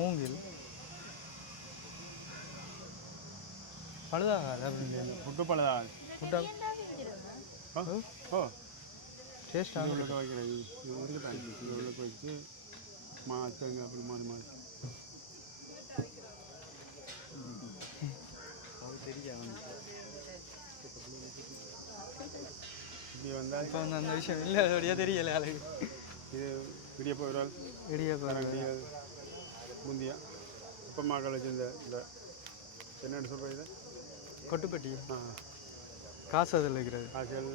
மூங்கில் பழுதாகாது அப்படின்னு புட்டு பழுதாது. புட்டா ஓ டேஸ்ட் ஆகும். உள்ளுக்கு வைக்கிறது இது உள்ளுக்கு வச்சு மாற்றுங்க. அப்படி மாறி மாறி இப்படி வந்தால் இப்போ வந்து அந்த விஷயம் இல்லை. அப்படியே தெரியல ஆளுக்கு. இது இடியப்ப விரல், இடியப்பம், முந்தியா இப்போ மகள் வச்சு இந்த என்னென்னு சொல்கிற இதை கொட்டுப்பட்டி காசு அதில் இருக்கிறது. காய்ச்சல்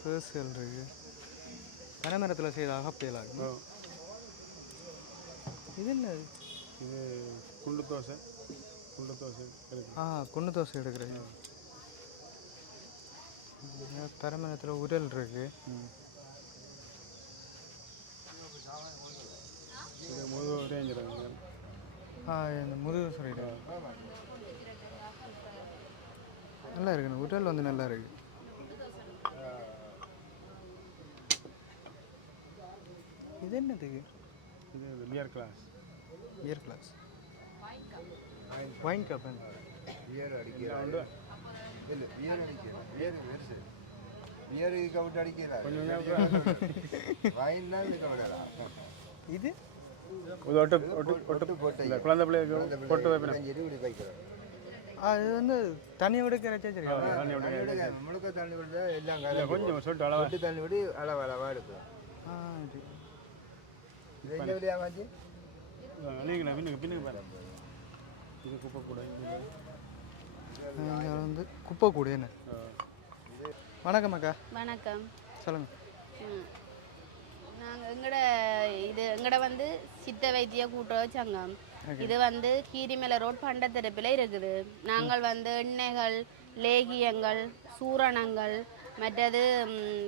பேர்ஸ்கள் இருக்குது. பனைமரத்தில் செய்த அகப்பையலாக. இது என்ன? இது குண்டு தோசை எடுக்கு. குண்டு தோசை எடுக்கிறது. பனைமரத்தில் உரல் இருக்குது. இது ரேஞ்சில் இந்த முருகர் சொல்லிட்டு நல்லா இருக்குண்ணா ஹோட்டல் வந்து நல்லா இருக்கு. இது என்னதுக்கு? இது beer glass. Beer glass wine cup beer அடிக்கிறாரு. இல்லை பியர் அடிக்கிறார். பியர் பெருசு. பியர் கவுட் அடிக்கிறார். வைன்லாம் இது கவுடலாம். இது ஒட்டு ஒட்டு ஒட்டு போட்டு குழந்தை பிள்ளைக்கு பொட்டு வைப்பினா இப்படி வைக்கிறோம். இது வந்து தண்ணி விடுக்கிற சரி முழுக்க தண்ணி விட எல்லாம் கொஞ்சம் சொல்லிட்டு அளவா சொட்டு தண்ணி விட அளவா எடுக்கும். இது என்ன விலையா வாங்கி நீங்களா பின்னுக்கு பாரு. இது குப்பை கூட இங்கே வந்து குப்பை கூட என்ன. வணக்கம் அக்கா. வணக்கம். சொல்லுங்கள். நாங்கள் எங்கட வந்து சித்த வைத்திய கூட்டுறவு சங்கம். இது வந்து கீரிமலை ரோட் பண்டத்தரப்பில் இருக்குது. நாங்கள் வந்து எண்ணெய்கள், லேகியங்கள், சூரணங்கள், மற்றது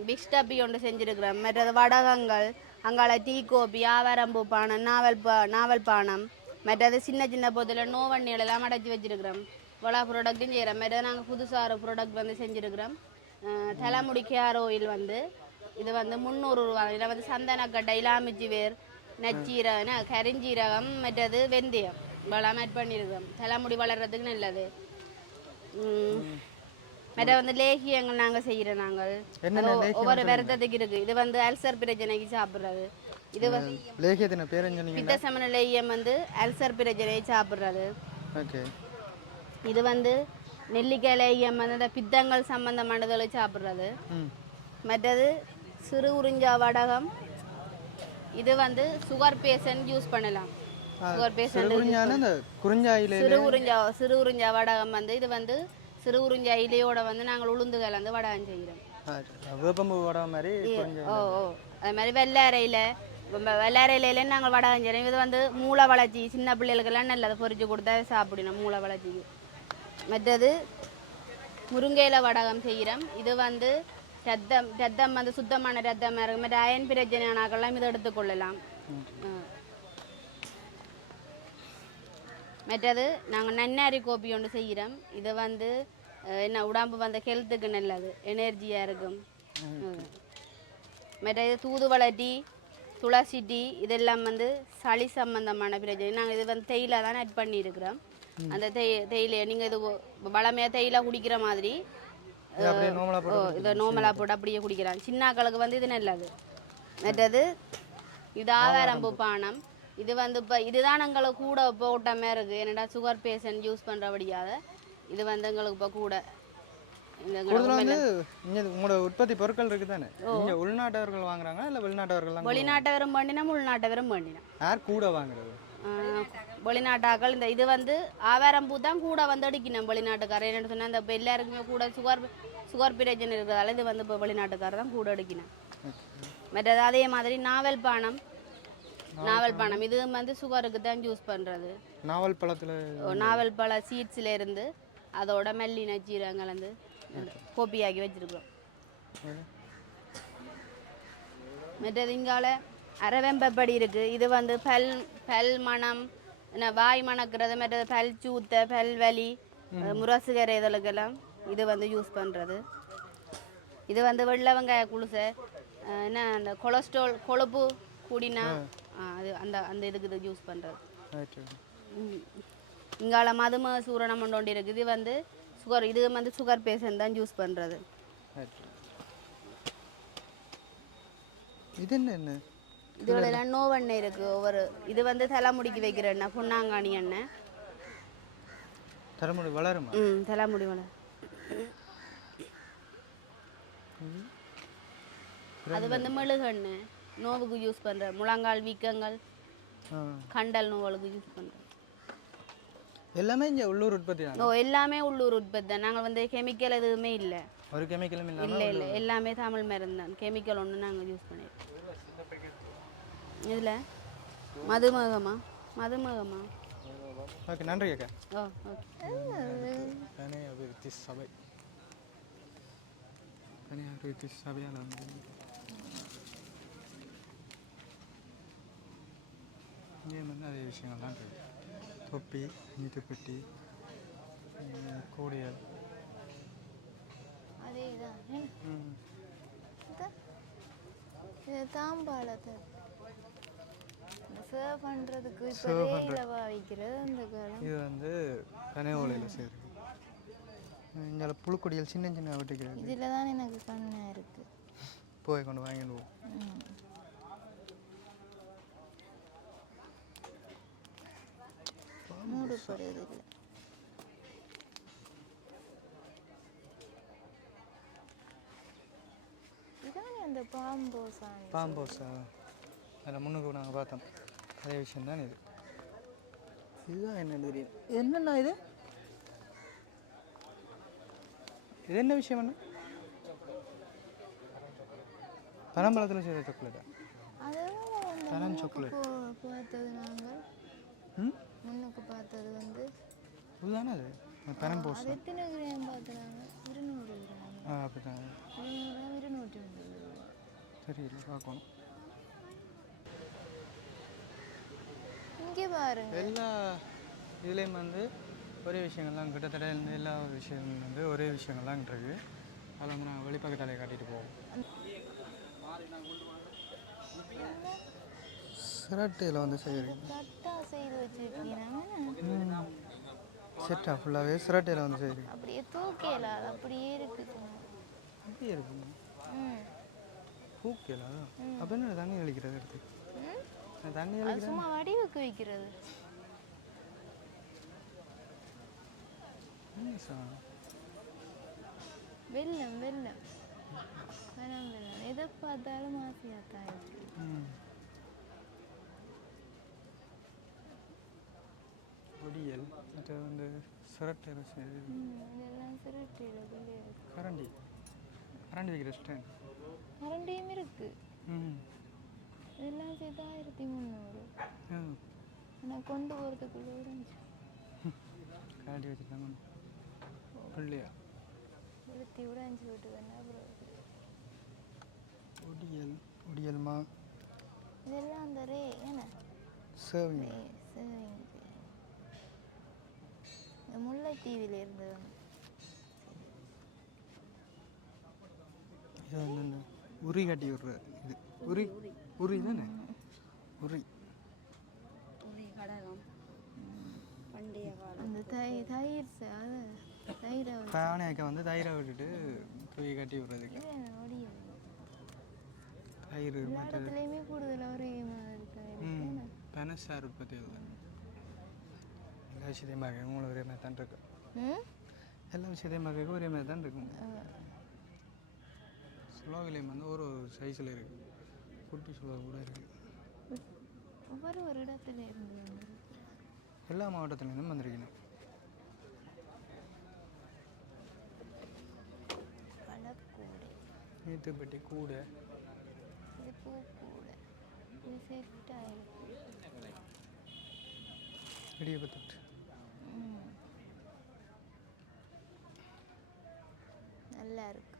பிக்ஸ்டப்பி ஒன்று செஞ்சுருக்கிறோம். மற்றது வடகங்கள், அங்கால டீ கோப்பி, ஆவாரம்பூ பானம், நாவல் பானம், மற்றது சின்ன சின்ன பொருளில் நோவண்ணிகள் எல்லாம் அடைச்சி வச்சுருக்கிறோம். இவ்வளோ ப்ராடக்ட்டும் செய்கிறோம். மற்றது நாங்கள் புதுசாக ஒரு ப்ராடக்ட் வந்து செஞ்சுருக்கிறோம். தலைமுடி கேர் ஆயில் வந்து இது வந்து 300 ரூபா. இதில் வந்து சந்தனக்கட்டை, இலாமிச்சி வேர், நச்சீரகம், கரிஞ்சீரகம், மற்றது வெந்தயம் இவ்வளோ ஆட் பண்ணியிருக்கிறோம். தலைமுடி வளர்கிறதுக்கு நல்லது. மற்ற வந்து லேகியங்கள் நாங்கள் செய்கிறோம். நாங்கள் ஒவ்வொரு வருத்தத்துக்கு இருக்குது. இது வந்து அல்சர் பிரச்சனைக்கு சாப்பிட்றது. இது வந்து லேகியத்தின பேர் என்ன? பித்த சமன லேகியம் வந்து அல்சர் பிரச்சனையை சாப்பிட்றது. ஓகே. இது வந்து நெல்லிக்காய் லேகியம் வந்து இந்த பித்தங்கள் சம்பந்தமானதை சாப்பிட்றது. மற்றது சிறு உறிஞ்சா வடகம். இது வந்து சுகர் பேஷண்ட் யூஸ் பண்ணலாம். சுகர் பேஷண்ட் சிறு உறிஞ்சா வடகம் வந்து இது வந்து சிறு உறிஞ்சா இலையோட வந்து நாங்கள் உளுந்து கலந்து வடகம் செய்கிறோம். வேப்பம்பூ வடகம் மாதிரி. அது மாதிரி வெள்ளாரையில நாங்கள் வடகம் செய்கிறோம். இது வந்து மூளை வளர்ச்சி சின்ன பிள்ளைகளுக்கெல்லாம் நல்லது. பொறிச்சு கொடுத்தா சாப்பிடணும் மூளை வளர்ச்சிக்கு. மற்றது முருங்கையில வடகம் செய்கிறோம். இது வந்து ரத்தம் வந்து சுத்தமான ரத்தமாக இருக்கும். மற்ற அயன் பிரச்சனையானாக்கெல்லாம் இதை எடுத்துக்கொள்ளலாம். மற்றது நாங்கள் நன்னாரி கோப்பி ஒன்று செய்கிறோம். இது வந்து என்ன உடம்பு வந்து ஹெல்த்துக்கு நல்லது, எனர்ஜியாக இருக்கும். மற்றது தூதுவளை டீ, துளசி டீ இதெல்லாம் வந்து சளி சம்பந்தமான பிரச்சனை. நாங்கள் இது வந்து தேயிலை தான் ஆட் பண்ணியிருக்கிறோம். அந்த தேயிலையை நீங்கள் இது வளமையாக தேயிலை குடிக்கிற மாதிரி இதை நோமலாக போட்டு அப்படியே குடிக்கலாம். சின்னாக்களுக்கு வந்து இது நல்லது. மற்றது இது ஆவாரம்பூ பானம். இது வந்து இப்போ இதுதான் எங்களுக்கு கூட போட்ட மாதிரி இருக்குது. என்னடா சுகர் பேஷண்ட் யூஸ் பண்ணுறபடியாத இது வந்து எங்களுக்கு இப்போ கூட உங்களோட உற்பத்தி பொருட்கள் இருக்குது தானே. இங்கே உள்நாட்டவர்கள் வாங்குறாங்க இல்லை வெளிநாட்டவர்கள்? வெளிநாட்டவரும் பண்ணினா உள்நாட்டவரும் பண்ணினா. யார் கூட வாங்குறது? வெளிநாட்டாக்கள். இந்த இது வந்து ஆவாரம்பூ தான் கூட வந்து அடிக்கணும் வெளிநாட்டுக்காரர். என்னென்னு சொன்னால் இந்த இப்போ எல்லாருக்குமே கூட சுகர் பிரச்சனை இருக்கிறதால இது வந்து இப்போ வெளிநாட்டுக்காரர் தான் கூட அடிக்கணும். மற்றது அதே மாதிரி நாவல் பானம் இது வந்து சுகருக்கு தான் யூஸ் பண்ணுறது. நாவல் பழ சீட்ஸில் இருந்து அதோட மெல்லி நச்சீரகம் கலந்து கோப்பியாக்கி வச்சுருக்கோம். மற்றது இங்கால அரவெம்பப்படி இருக்குது. இது வந்து பல் மனம், வாய் மணக்கிறது, மற்றது பல் சூத்த, பல் வலி, முரசுகரை இதழுக்கெல்லாம் இது வந்து யூஸ் பண்ணுறது. இது வந்து வெள்ளை வெங்காய குளுசை, என்ன அந்த கொலஸ்ட்ரால் கொழுப்பு கூடினா அது அந்த அந்த இதுக்கு இது யூஸ் பண்ணுறது. இங்கால மதும சூரணம் ஒன்று இருக்குது. இது வந்து சுகர், இது வந்து சுகர் பேஷண்ட் தான் யூஸ் பண்ணுறது. இது என்ன? இதோட எல்லாம் நோவெண்ணெய் இருக்குது. ஒவ்வொரு இது வந்து தலைமுடிக்கு வைக்கிற எண்ணெய், பொன்னாங்கானி எண்ணெய். தலைமுடி வளருமா? தலைமுடி வளரும். அது வந்து மெழுகெண்ணெய் நோவுக்கு யூஸ் பண்ணுற, முழங்கால் வீக்கங்கள், கண்டல் நோவுகளுக்கு யூஸ் பண்ணுறோம். எல்லாமே இங்கே உள்ளூர் உற்பத்தி தான். எல்லாமே உள்ளூர் உற்பத்தி தான். நாங்கள் வந்து கெமிக்கல் எதுவுமே இல்லை. ஒரு கெமிக்கலும் இல்லை எல்லாமே தமிழ் மருந்து தான். கெமிக்கல் ஒன்று நாங்கள் யூஸ் பண்ணிடுறோம். இதில் மதுமகமா? ஓகே, நன்றி அக்கா. ஓகே. அபிவிருத்தி சபையால் வந்து இங்கேயும் வந்து அதே விஷயங்கள் தான் இருக்குது. தொப்பி, நீட்டுப்பெட்டி, கூடியல். அதே தான் இது தாம்பாளத்தை சர்வ் பண்ணுறதுக்கு இப்போ ரேயில் பாவிக்கிறது அந்த காலம். இது வந்து பனை ஓலையில் செய்கிறது. இங்கே புழுக்கொடிகள் சின்ன சின்ன வெட்டிக்கிறது. இதில் தான் எனக்கு கண்ணாக இருக்குது. போய் கொண்டு வாங்கிடுவோம். மூடுபடுறது இல்லை. இதானே அந்த பாம்போஸா அதில் முன்னுக்கு நாங்கள் பார்த்தோம். அதே விஷயம் தான் இது. இதுதான் என்னென்னு தெரியும். என்னண்ணா இது? இது என்ன விஷயம் என்ன? பனம்பழத்தில் செய்த சாக்லேட்டா? பனம் சாக்லேட் பார்த்தது நாங்கள் முன்னுக்கு பார்த்தது வந்து இதுதானே அது பனம் போஸ். அது எத்தனை கிராம் பார்த்துறாங்க? 200 கிராம். அப்படிதான் 250 தெரியல, பார்க்கணும். இங்கே பாருங்க, எல்லா இதுலேயும் வந்து ஒரே விஷயங்கள்லாம் கிட்டத்தட்ட எல்லா விஷயங்களும் வந்து ஒரே விஷயங்கள்லாம் இருக்குது. அதில் வந்து நாங்கள் வெளிப்பக்கத்தாலே காட்டிட்டு போவோம். சிரட்டையில் வந்து செய்கிறீங்க கட்டா செய்து வச்சுருக்கீங்க. செட்டா ஃபுல்லாகவே சிரட்டையில் வந்து செய்கிறீங்க. அப்படியே தூக்கல, அது அப்படியே இருக்குது. அப்படியே இருக்குங்க. பூக்கலா? அப்போ என்ன தண்ணி தெளிக்கிறது எடுத்து? தண்ணி தெளிக்கிறது சும்மா வடிவுக்கு வைக்கிறது. வெள்ளம் வெள்ளம் வெள்ளம் வெள்ளம் எதை பார்த்தாலும் ஆசையாத்தான் இருக்கு. ஒடியல் மற்ற வந்து சிரட்டையில் செய்யுது. இதெல்லாம் சிரட்டையில் கரண்டி கரண்டி வைக்கிற ஸ்டாண்ட் கரண்டியும் இருக்கு. இதெல்லாம் சேர்த்து 1300. ஆனால் கொண்டு போகிறதுக்குள்ளே ஒரு கரண்டி வச்சுருந்தாங்க பிள்ளையா விழுத்தி உடைஞ்சி விட்டு வேணா. ஒடியல் ஒடியல்மா இதெல்லாம் அந்த ரே என்ன சேவிங் சேவிங் இந்த முல்லைத்தீவில் இருந்தது. இது வந்து இந்த உரி கட்டி விடுற இது உரி உரி தானே உரி கடகம் பண்டைய காலம். அந்த தயிர் அது தயிரை பானையாக்க வந்து தயிரை விட்டுட்டு தூக்கி கட்டி விடுறதுக்கு ஒடியல் தயிர் எல்லா இடத்துலையுமே கூடுதலாக ஒரே மாதிரி தயிர். பனசார் உற்பத்தி எல்லா விஷயத்தையுமாக உங்களுக்கு ஒரே மாதிரி தான் இருக்கு. எல்லா விஷயத்தையுமாக ஒரே மாதிரி தான் இருக்கும். சுலோவிலையும் வந்து ஒரு சைஸில் இருக்குது. குட்டி சுலோ கூட இருக்குது. ஒவ்வொரு இடத்துல இருந்து எல்லா மாவட்டத்துலேருந்தும் வந்திருக்கணும். பழக்கூடை, நீத்துப்பட்டி கூடை, இது பூக்கூடை, இது செட்டாக இருக்குது. இடியப்பத்தட்டு நல்லா இருக்கு.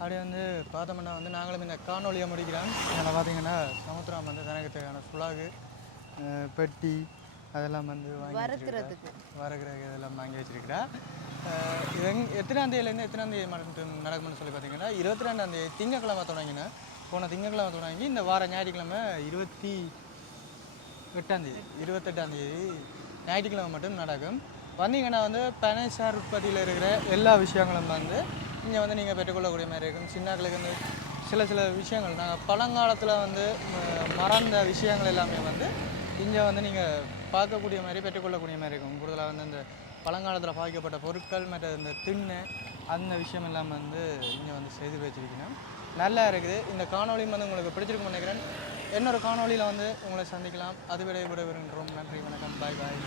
அப்படியே வந்து பார்த்தோம்னா வந்து நாங்களும் இந்த காணொலியை முடிக்கிறோம். அதில் பார்த்தீங்கன்னா சமுத்திரம் வந்து தனக்கு தேவையான சுலாகு பெட்டி அதெல்லாம் வந்து வறுக்கிறதுக்கு இதெல்லாம் வாங்கி வச்சிருக்கிறா. இது எத்தனாம் தேதியிலேருந்து எத்தனாம் தேதி மட்டும் நடக்கும்னு சொல்லி பார்த்தீங்கன்னா 22ஆம் தேதி திங்கக்கிழமை தொடங்கினா போன திங்கக்கிழமை தொடங்கி இந்த வார ஞாயிற்றுக்கிழமை 28ஆம் தேதி ஞாயிற்றுக்கிழமை மட்டும் நடக்கும். வந்தீங்கன்னா வந்து பனைசார் உற்பத்தியில் இருக்கிற எல்லா விஷயங்களும் வந்து இங்கே வந்து நீங்கள் பெற்றுக்கொள்ளக்கூடிய மாதிரி இருக்கும். சின்னங்களுக்கு வந்து சில விஷயங்கள் நாங்கள் பழங்காலத்தில் வந்து மறந்த விஷயங்கள் எல்லாமே வந்து இங்கே வந்து நீங்கள் பார்க்கக்கூடிய மாதிரி பெற்றுக்கொள்ளக்கூடிய மாதிரி இருக்கும். கூடுதலாக வந்து இந்த பழங்காலத்தில் பாய்க்கப்பட்ட பொருட்கள் மற்ற இந்த திண்ணு அந்த விஷயம் எல்லாம் வந்து இங்கே வந்து செய்து வச்சுருக்கணும். நல்லா இருக்குது. இந்த காணொலியும் வந்து உங்களுக்கு பிடிச்சிருக்குன்னு நினைக்கிறேன். இன்னொரு காணொலியில் வந்து உங்களை சந்திக்கலாம். அதுவிட விடைபெறுகின்றோம். நன்றி, வணக்கம், பாய் பாய்.